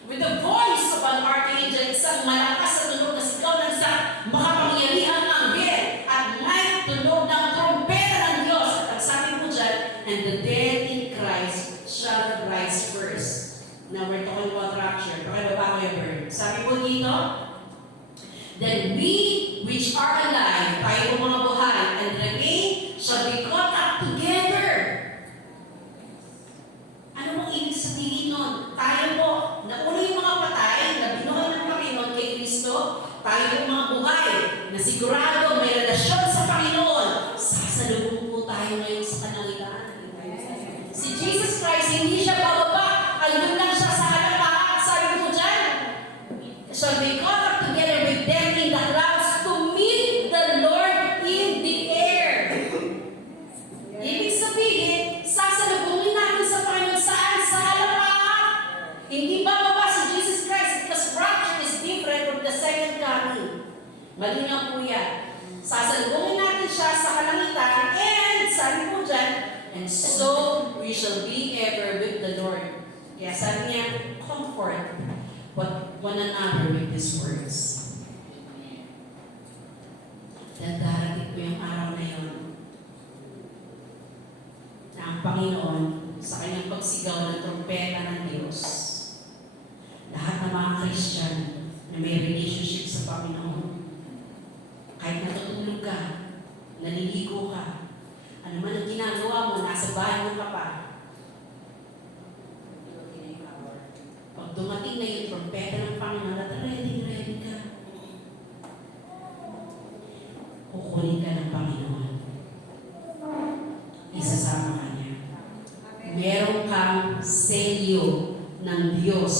With the voice of an archangel, isang malakas na tunog na sigaw ng isang makapangyarihang anghel at may tunog ng trompeta ng Diyos. At ang sabi po dyan, and the dead in Christ shall rise first. Now we're talking about rapture. Pakibaba ko yung word. Sabi po dito, then we which are alive, tayo mga buhay, and remain, shall be caught up together. Ano mong ibig sabihin nun? Tayo po, nauna yung mga patay, na binuhay ng Panginoon kay Kristo, tayo yung mga buhay, na sigurado may relasyon sa Panginoon, sasalubong po tayo ngayon sa kalangitan. Jesus Christ, hindi siya bababa. Andun lang siya sa halapahan. Sabi mo dyan, shall be caught up together with them in the clouds to meet the Lord in the air. Ibig sabihin, sasalubungin natin sa Panginoon saan? Sa halapahan. Hindi bababa si Jesus Christ because rapture is different from the second coming. Malinaw po yan. Sasalubungin natin siya sa kalangitan and sabi po dyan, and so we shall be ever with the Lord. Kaya sabi niya, comfort but one another with these words. Dahil darating po yung araw na yun na ang Panginoon sa kanyang pagsigaw ng trumpeta ng Diyos, lahat ng mga Christian na may relationship sa Panginoon, kahit natutulog ka, naliligo ka, ano man ang ginagawa mo, nasa bahay mo ka pa, pag dumating na yung trumpeta ng Panginoon, at ready ka, kukunin ka ng Panginoon. Isasama ka niya. Meron kang selyo ng Diyos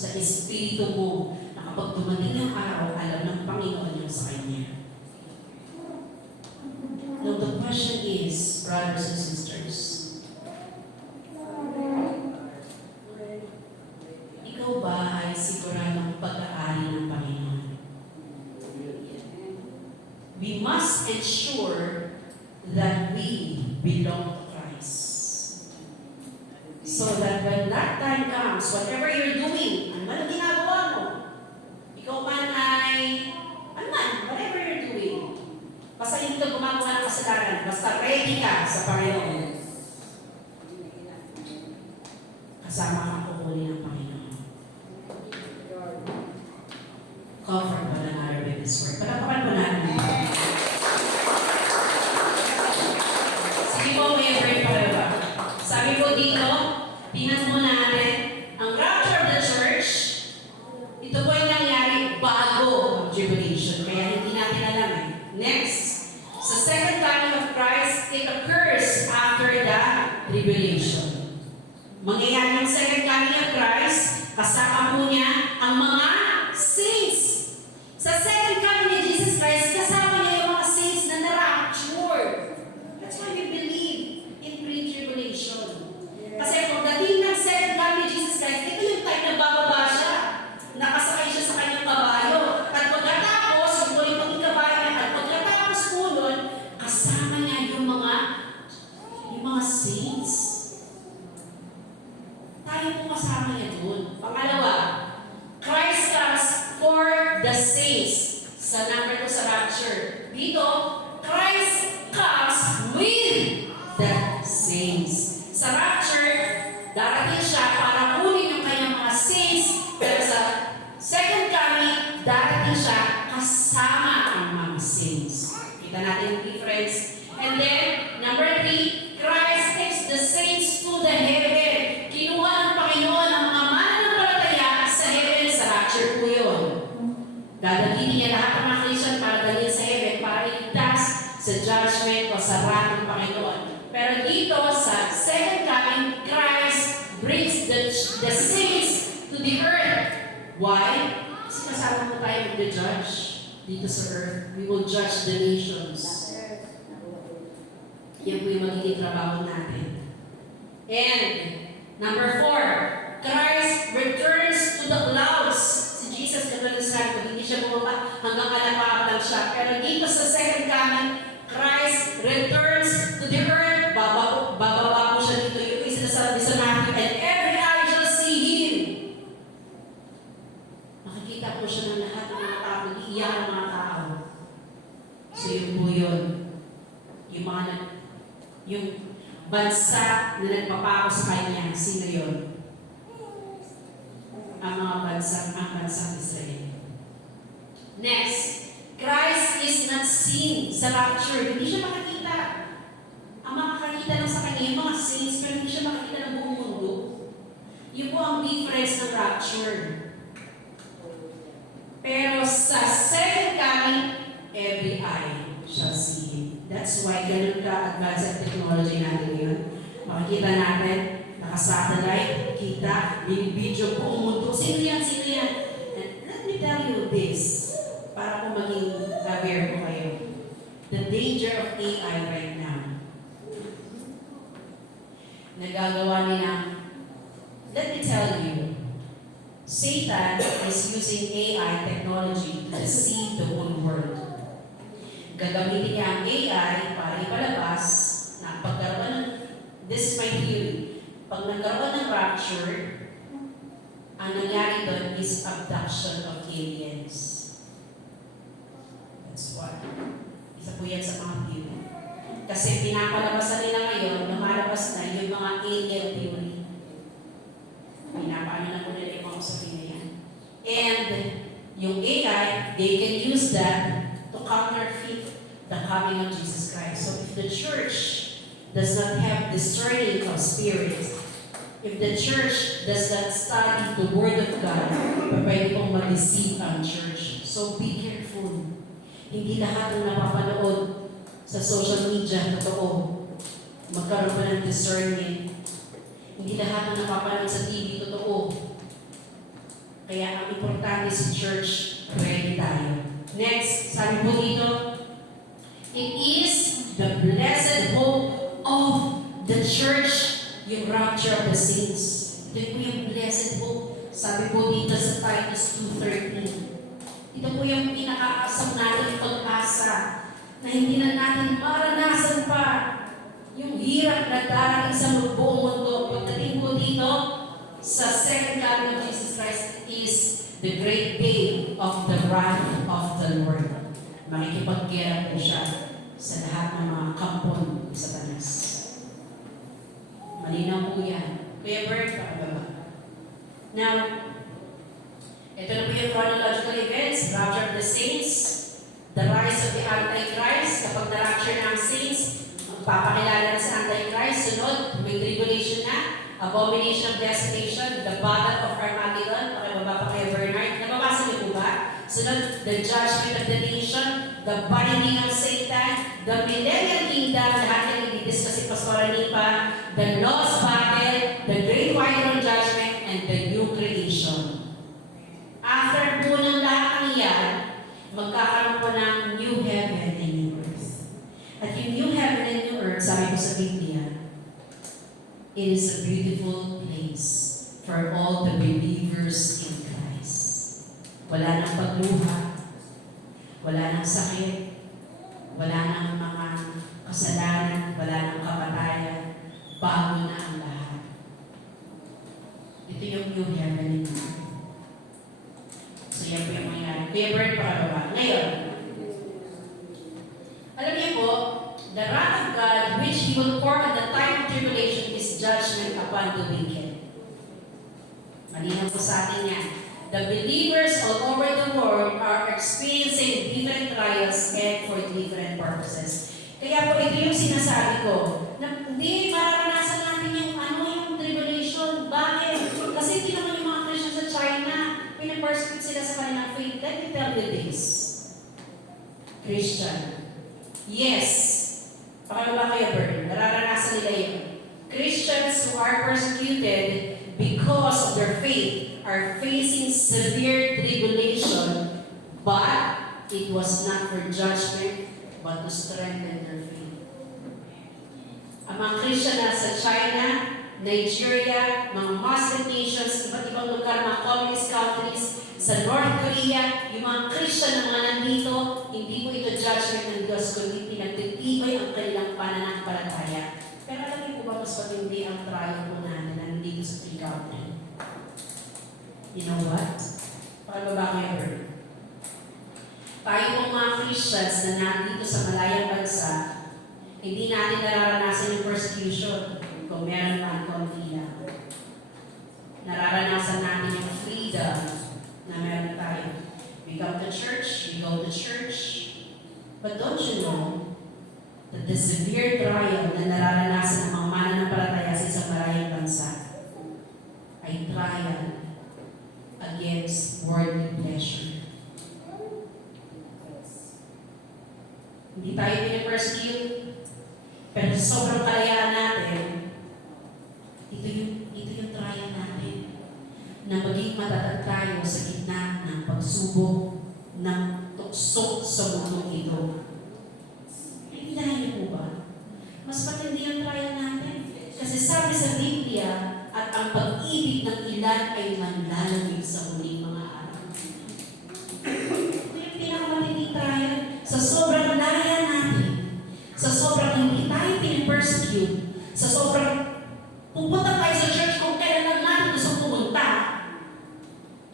sa espiritu mo na kapag dumating ang araw, alam ng Panginoon yung sa Kanya. Now the question is, brothers and sisters, ikaw ba ay siguradong pag-aari ng Panginoon? We must ensure that we belong to Christ. So that when that time comes, whatever you're doing, ano man ang ginagawa mo, ikaw man ay, ano man, whatever you're doing, basta hindi ka gumagawa ng kasalanan, basta ready ka sa Panginoon, kasama kang kukunin ng Panginoon. Comfort one another with this word. Palapakan mo natin. Sige po, may break pa rin ba? Sabi po dito, tingnan mo natin, ang rapture of the church, ito po yung nangyari bago ang tribulation. Kaya hindi natin alam eh. Next, sa second coming of Christ, it occurs after the tribulation. Mangyayari ang second coming of Christ, kasama po niya ang mga saints. Sa second coming ni Jesus Christ, kasama niya yung mga saints na na-rapture. That's why we believe in pre-tribulation. Kasi pagdating ng second coming ni Jesus Christ, ito yung time na bababa siya. Nakasakay siya sa kanyang kabayo. At pagkatapos, yung ulit ang kabayo niya, at pagkatapos po nun, kasama niya yung mga saints. Tayo po kasama niya dun. Pangalawa, Christ comes for the saints. Sa number 2 sa rapture. Dito, Christ comes with the saints. Sa rapture, darating siya para kunin yung kanyang mga saints. Pero sa second coming, darating siya kasama ang mga saints. Kita natin yung difference. And then, number 3, Christ takes the saints to the heaven. Kinuha ng Panginoon ang mga mananampalataya sa heaven. Sa rapture po yun. Dadalhin niya lahat ng mga Christian para dalhin sa heaven para iligtas sa judgment o sa wrath ng Panginoon. Pero dito sa second coming, Christ brings the saints to the earth. Why? Kasi kasama po tayo mag-judge dito sa earth. We will judge the nations. Yan po yung magiging trabaho natin. And number 4, Christ returns to the clouds. Si Jesus, katulad ng sabi ko, hindi siya bumaba hanggang alapaap lang siya. Pero dito sa second coming, Christ returns to the earth. Bababa po siya dito. Yung sinasabi sa Matthew, and every eye shall see Him. Makikita po siya ng lahat ng mga tao, nag-iiyak ng mga tao. So yun po yun. Yung bansa na nagpapako sa kanya, sino yun? Ang mga bansang Israel. Next, Christ is not seen sa rapture. Hindi siya makakita. Ang makakakita lang sa kanya, yung mga saints, pero hindi siya makakita ng buong mundo. Yun po ang difference ng rapture. Pero sa second coming, every eye shall see Him. That's why ganun ka-advanced ang technology natin ngayon. Makikita natin Naka-satellite, kita, binibidyo buong mundo. Sino yan? Sino yan? And let me tell you this, para po maging aware po kayo. The danger of AI right now. Nagagawa nila, let me tell you, Satan is using AI technology to deceive the whole world. Gagamitin niya ang AI para ipalabas na pagkaroon ng, this is my theory, pag nagkaroon ng rapture, ang nangyari doon is abduction of aliens. That's what. Isa po yan sa mga theory. Kasi pinapalabasan nila ngayon, lumalabas na yung mga alien theory. Pinapaano na po nila yung mga usapin na yan. And yung AI, they can use that to counterfeit the coming of Jesus Christ. So if the church does not have discerning of spirit, if the church does not study the Word of God, pwede pong mag-deceive ang church. So be careful. Hindi lahat ng napapanood sa social media totoo. Magkaroon pa ng discerning. Hindi lahat ng napapanood sa TV totoo. Kaya ang importante sa church, ready tayo. Next, sabi po dito, it is the blessed hope of the church, yung rapture of the saints. Ito po yung blessed hope. Sabi po dito sa Titus 2:13. Ito po yung pinakaasam natin pag-asa na hindi na natin maranasan pa yung hirap na darating sa buong mundo. Pagdating po dito sa second coming of Jesus Christ is the great day of the wrath of the Lord. Makikipaggera po siya sa lahat ng mga kampon sa Satanas. Malinaw po yan. Kuya Bert, pakababa. Now, ito na po yung chronological events, rapture of the saints, the rise of the Antichrist. Kapag na-rapture na ang saints, magpapakilala na sa Antichrist. Sunod, may tribulation na, abomination of desolation, the battle of Armageddon. Pakibaba pa kayo, Bernard. Nababasa niyo po ba? Sunod, the judgment of the nation, the binding of Satan, the millennial kingdom, lahat yung i-discuss si Pastor Anipa, the lost battle, the great white throne judgment, and the new creation. After po ng lahat ng iyan, magkakaroon po ng new heaven and new earth. At yung new heaven and new earth, sabi ko sa Biblia, it is a beautiful place for all the believers in Christ. Wala nang pagluha, wala nang sakit, wala nang mga kasalanan, wala nang kamatayan, bago na ang lahat. Ito yung new heaven and new earth. So yan po yung mangyari. Kuya Bert, pakababa. Ngayon, alam niyo po, the wrath of God which He will pour at the time of tribulation is judgment upon the wicked. Malinaw po sa atin yan. The believers all over the world are experiencing different trials and for different purposes. Kaya po ito yung sinasabi ko, na hindi mararanasan natin yung tribulation. Bakit? Kasi hindi naman yung mga Christians sa China, pinapersecute sila sa kanilang faith. Let me tell you this. Christian. Yes. Pakalawa kayo, Bern. Nararanasan nila yun. Christians who are persecuted because of their faith are facing severe tribulation, but it was not for judgment, but to strengthen their faith. Ang mga Christian na sa China, Nigeria, mga Muslim nations, iba't ibang lugar, mga communist countries, sa North Korea, yung mga Christian na mga nandito, hindi po ito judgment ng Diyos, kundi pinagtitibay ang kanilang pananampalataya. Pero alam niyo po ba mas patindi ang trial po natin na nandito sa free country? You know what? Pakibaba kayo, Bert. Tayo pong mga Christians na nandito sa malayang bansa, hindi natin nararanasan yung persecution kung meron man konti lang. Nararanasan natin yung freedom na meron tayo. We come to church, we go to church, but don't you know that the severe trial na nararanasan ng mga mananampalataya sa isang malayang bansa ay trial against worldly pleasure. Hindi tayo pinapersecute, pero sa sobrang kalayaan natin, ito yung maging matatag tayo sa gitna ng pagsubok ng tukso sa mundong ito. Naiintindihan niyo po ba? Mas matindi ang trial natin. Kasi sabi sa Biblia, at ang pag-ibig ng ilan ay manlalamig sa huling mga araw. Ito yung pinakamatinding trial. Sa sobrang laya natin, sa sobrang hindi tayo pinipersecute, sa sobrang pupunta tayo sa church kung kailan lang natin gusto pumunta,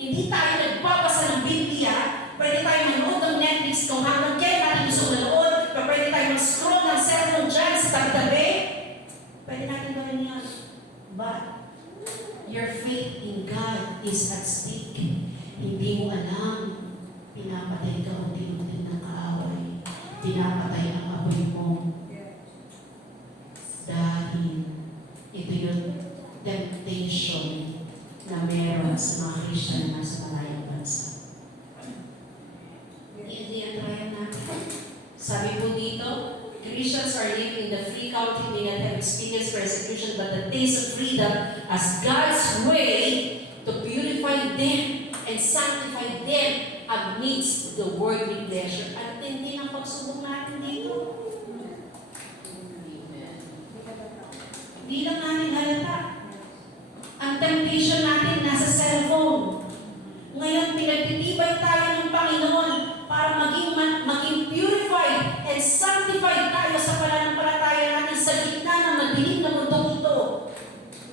hindi tayo nagpapasa ng Biblia, pwede tayo manood ng Netflix kung hanggang kailan natin gusto manood, pwede tayo mag-scroll ng cellphone dyan sa tabi-tabi, pwede natin gawin yan. But, your faith in God is at stake. Hindi mo alam, pinapatay ka unti-unti ng kaaway. Pinapatay ang apoy mo. Dahil ito yung temptation na meron sa mga Christian na sa malayang bansa. Hindi ang trial natin. Sabi po dito, Christians are living in the free country, they not have experienced persecution, but the taste of freedom as God's way to purify them and sanctify them amidst the worldly pleasure. At hindi ng pagsubok natin dito. Hindi lang natin halata. Ang temptation natin nasa cellphone. Ngayon, pinagtitibay tayo ng Panginoon para maging purified and sanctified tayo sa pananampalataya natin sa gitna ng madilim na mundong ito.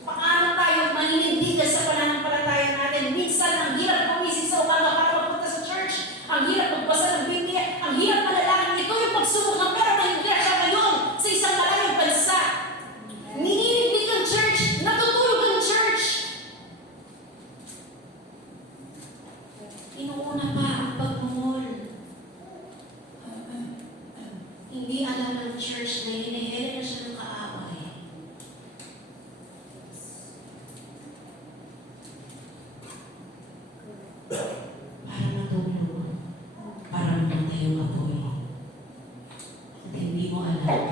Paano tayo maninindigan sa pananampalataya natin? Minsan, ang hirap pumisip sa umaga para magpunta sa church. Ang hirap magbasa ng Biblia. Ang hirap manalangin. Ito yung pagsubok ng pera ng iglesia ngayon sa isang malayong bansa. Nininindig ang church. Natutulog ang church. Inuuna pa ang pagmumol. Hindi alam ng church na hinihiri na siya ng kaaway. Para matulog. Para mamatay yung apoy. At hindi mo alam.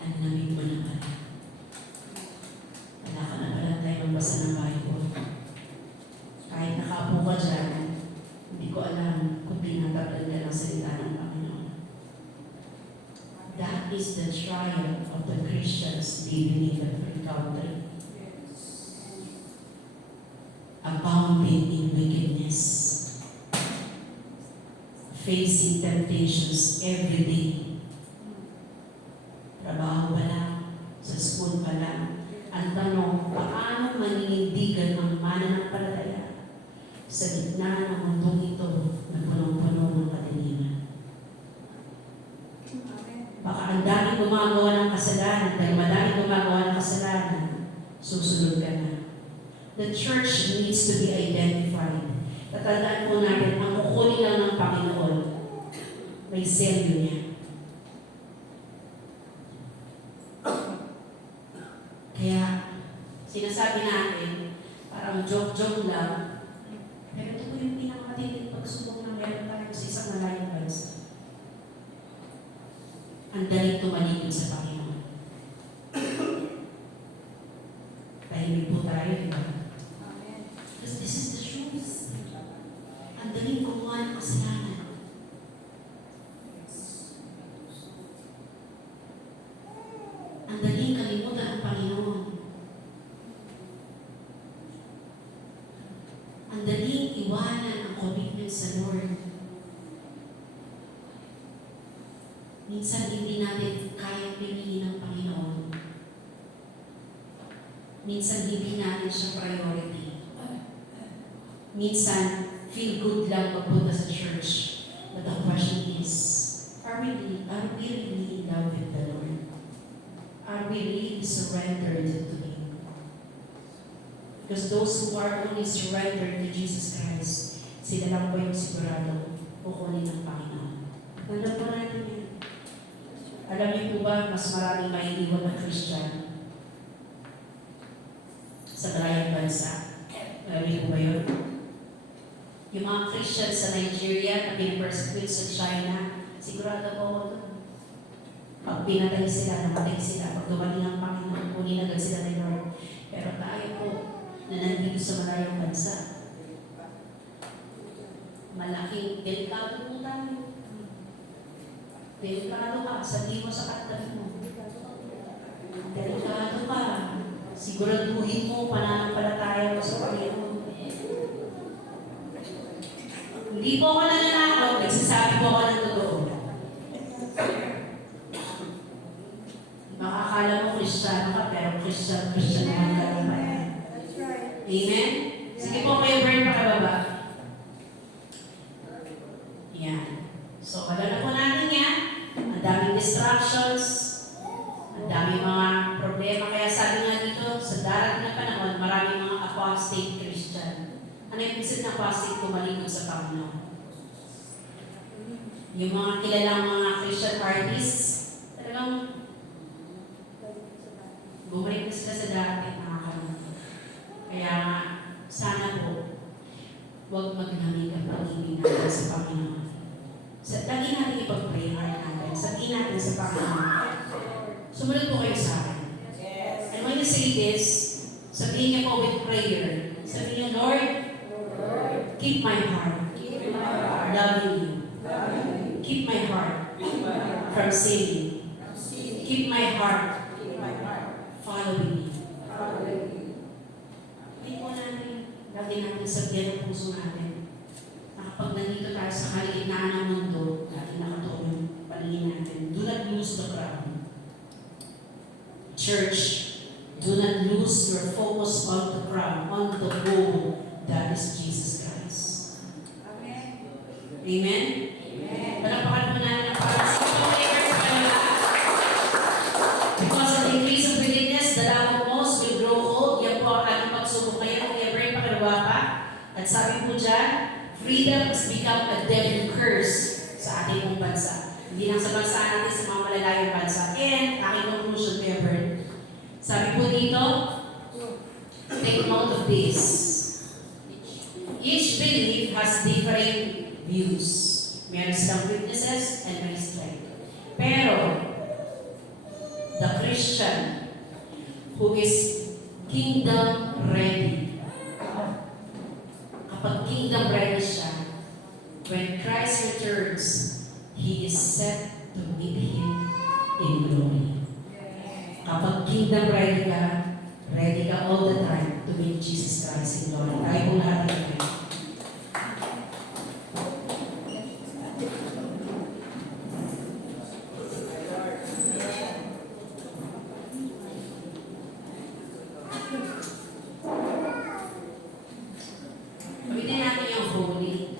Ang lamig mo na pala. Wala ka na pala tayo magbasa ng Bible. Kahit nakaupo ka dyan, hindi ko alam kung tinatablan ka ng salita ng Panginoon. That is the trial of the Christians living in the free country. Abounding in wickedness. Facing temptations every day. Trabaho pa lang, sa school pa lang. Ang tanong, paano maninindigan ang mananampalataya sa gitna ng mundong ito na punong-puno ng kadiliman? Baka ang dami gumagawa ng kasalanan, dahil madami gumagawa ng kasalanan, susunod ka na. The church needs to be identified. Tatandaan po natin, ang kukunin lang ng Panginoon, may selyo niya. Kaya, sinasabi natin, parang joke-joke lang, pero ito po yung pinakamatinding pagsubok na meron tayo sa isang malayang bansa. Ang daling tumalikod sa Panginoon. Tahimik po tayo, di ba? Because this is the truth. Ang daling gumawa ng kasalanan. Ang daling kalimutan ang Panginoon. Ang daling iwanan ang commitment sa Lord. Minsan hindi natin kaya piliin ang Panginoon. Minsan hindi natin siya priority. Minsan, feel good lang magpunta sa church. But the question is, are we really in love with the Lord? Are we really surrendered to Him? Because those who are only surrendered to Jesus Christ, sila lang po yung sigurado kukunin ng Panginoon. Tanda po natin yan. Alam niyo po ba, mas maraming maiiwan na Christian sa malayang bansa? Alam niyo po ba yun? Yung mga Christians sa Nigeria na pinapersecute sa China, sigurado po ako doon. Pag pinatay sila, namatay sila, pag dumating ang Panginoon, kunin agad sila ni Lord. Pero tayo po, na nandito sa malayong bansa. Malaking delikado po tayo. Delikado ka, sabihin mo sa katabi mo. Delikado ka. Siguraduhin mo, pananampalataya mo sa Panginoon. Hindi po ako nananakot, nagsasabi po ako ng totoo. Baka akala mo Kristiyano ka, pero Kristiyano naman ka naman. That's right. Amen? Sige po kayo, burn pakababa. Yan. So, alala po natin yan. Ang daming distractions, ang daming mga problema. Kaya sabi nga dito, sa darating na panahon, maraming mga apostate Christian. Ano yung isip na apostate tumalikod sa Panginoon? Yung mga kilalang mga Christian artists, talagang bumalik na sila sa dati, nakakalaman. Kaya nga, sana po, huwag maglamig ang pag-ibig natin sa Panginoon. Lagi natin ipag-pray natin. Sabihin natin sa Panginoon. Sumunod po kayo sa akin. And when you say this, sabihin niyo po with prayer. Sabihin niyo, Lord, keep my heart loving you. Keep my heart from sinning. Keep my heart following you. Hindi po natin, lagi natin sabihan ang puso natin. Kapag nandito tayo sa kaligtaan ng mundo, natin nakatuon yung paningin natin. Do not lose the crown. Church, do not lose your focus on the crown, on the goal that is Jesus Christ. Amen. Amen? Palapakan mo natin ang pag-asip ng labor sa kanila. Because of the increase of wickedness, the love of most will grow old. Yan po ang ating pagsubok ngayon. Kaya bring pakalawa pa. At sabi po dyan, freedom has become a deadly curse sa ating pong bansa. Hindi lang sa bansa natin, sa mga malalayong bansa. And aking conclusion, Kuya Bert. Sabi po dito, take note of this. Each belief has different views. Meron silang weaknesses and may strength. Pero, the Christian who is kingdom ready, kapag kingdom ready siya, when Christ returns, He is set to meet Him in glory. Kapag kingdom ready ka all the time to meet Jesus Christ in glory. Tayo kung lahat ng tayo. Gamitin natin yung holy.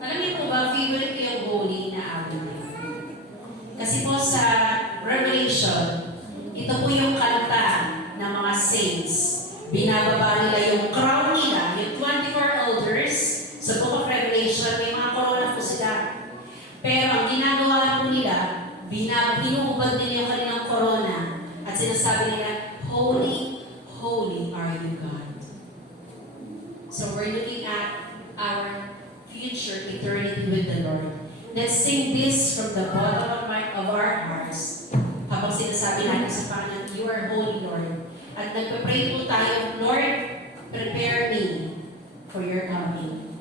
Alam niyo po ba, favorite ko yung holy na album niya. Kasi po sa Revelation, ito po yung kanta ng mga saints. Binababa nila yung crown nila, yung 24 elders. Sa Book of Revelation, may mga corona po sila. Pero ang ginagawa po nila, hinuhubad nila yung kanilang corona at sinasabi nila, Holy, holy are you, God. So we're looking at our future eternity with the Lord. Let's sing this from the bottom of our hearts. Habang sinasabi natin sa Panginoon, you are holy, Lord. At nagpa-pray po tayo, Lord, prepare me for your coming.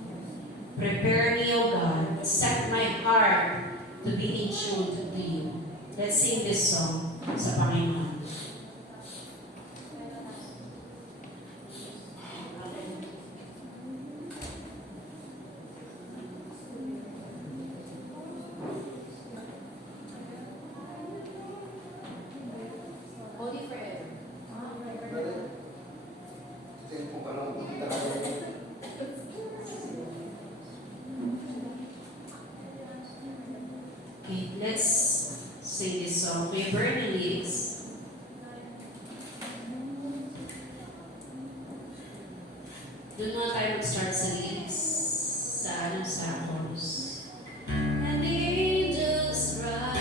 Prepare me, O God. Set my heart to be in tune to you. Let's sing this song sa Panginoon. Holy forever. Okay, let's sing this song. May burning lyrics. Doon mga tayo mag-start sa lyrics. Sa chorus. And the angels cry,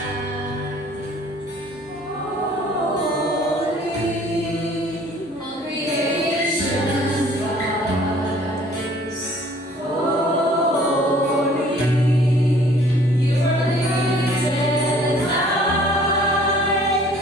all creation cries, you are lifted high,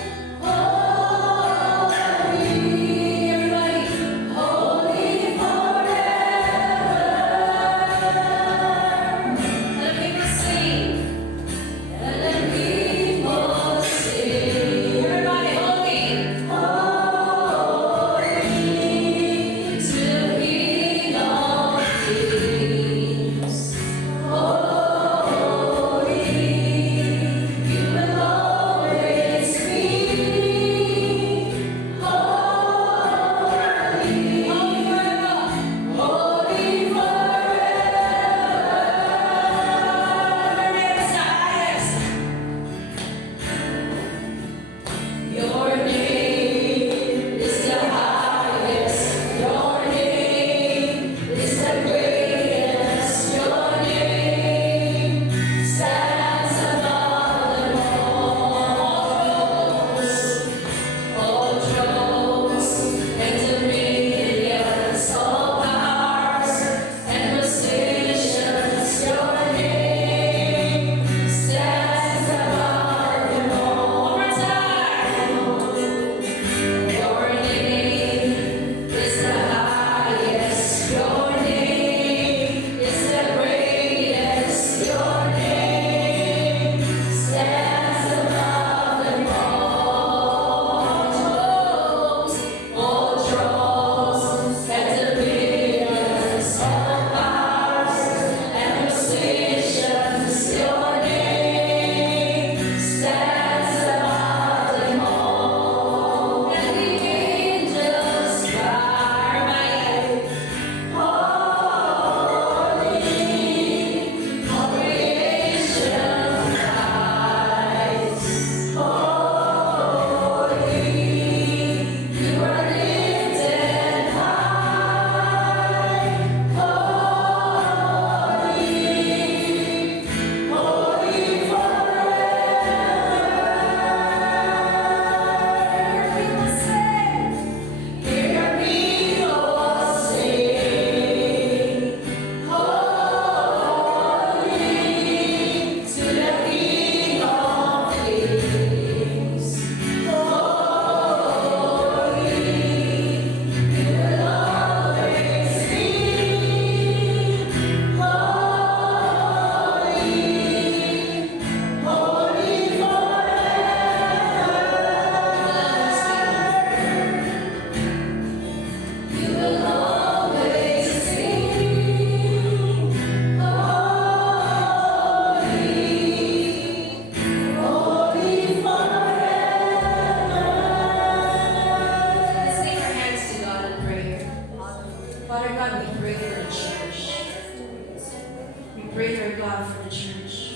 pray, Lord God, for the church.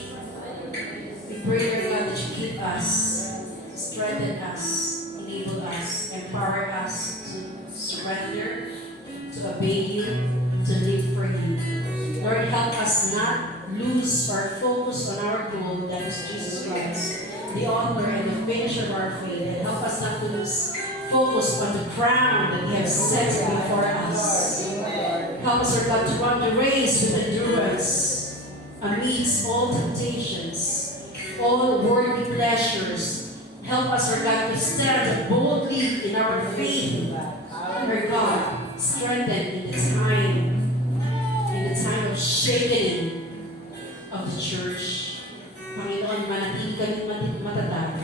We pray, Lord God, that you keep us, strengthen us, enable us, empower us to surrender, to obey you, to live for you. Lord, help us not lose our focus on our goal, that is Jesus Christ, the author and the finisher of our faith, and help us not to lose focus on the crown that you have set before us. Help us, Lord God, to run the race with endurance amidst all temptations, all worldly pleasures. Help us, Lord God, to stand boldly in our faith, Lord God, strengthen in the time of shaking of the church. Panginoon, manatili kami matatag.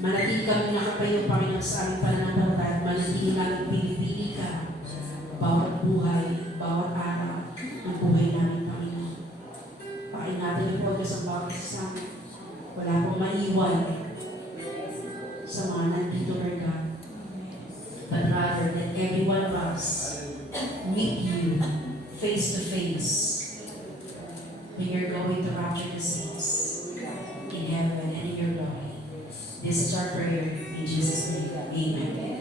Manatili kami nakapayo, Panginoon, sa aming pananampalataya. Manatili namin pinipili ka. Bawat buhay, bawat araw ng buhay namin, Panginoon. Pakin natin ang pagkas ang bawat isa. Wala pong maiwan sa mga nandito, Lord God. But rather that every one of us meet you face to face when you're going to rapture the saints in heaven and in your glory. This is our prayer in Jesus' name. Amen.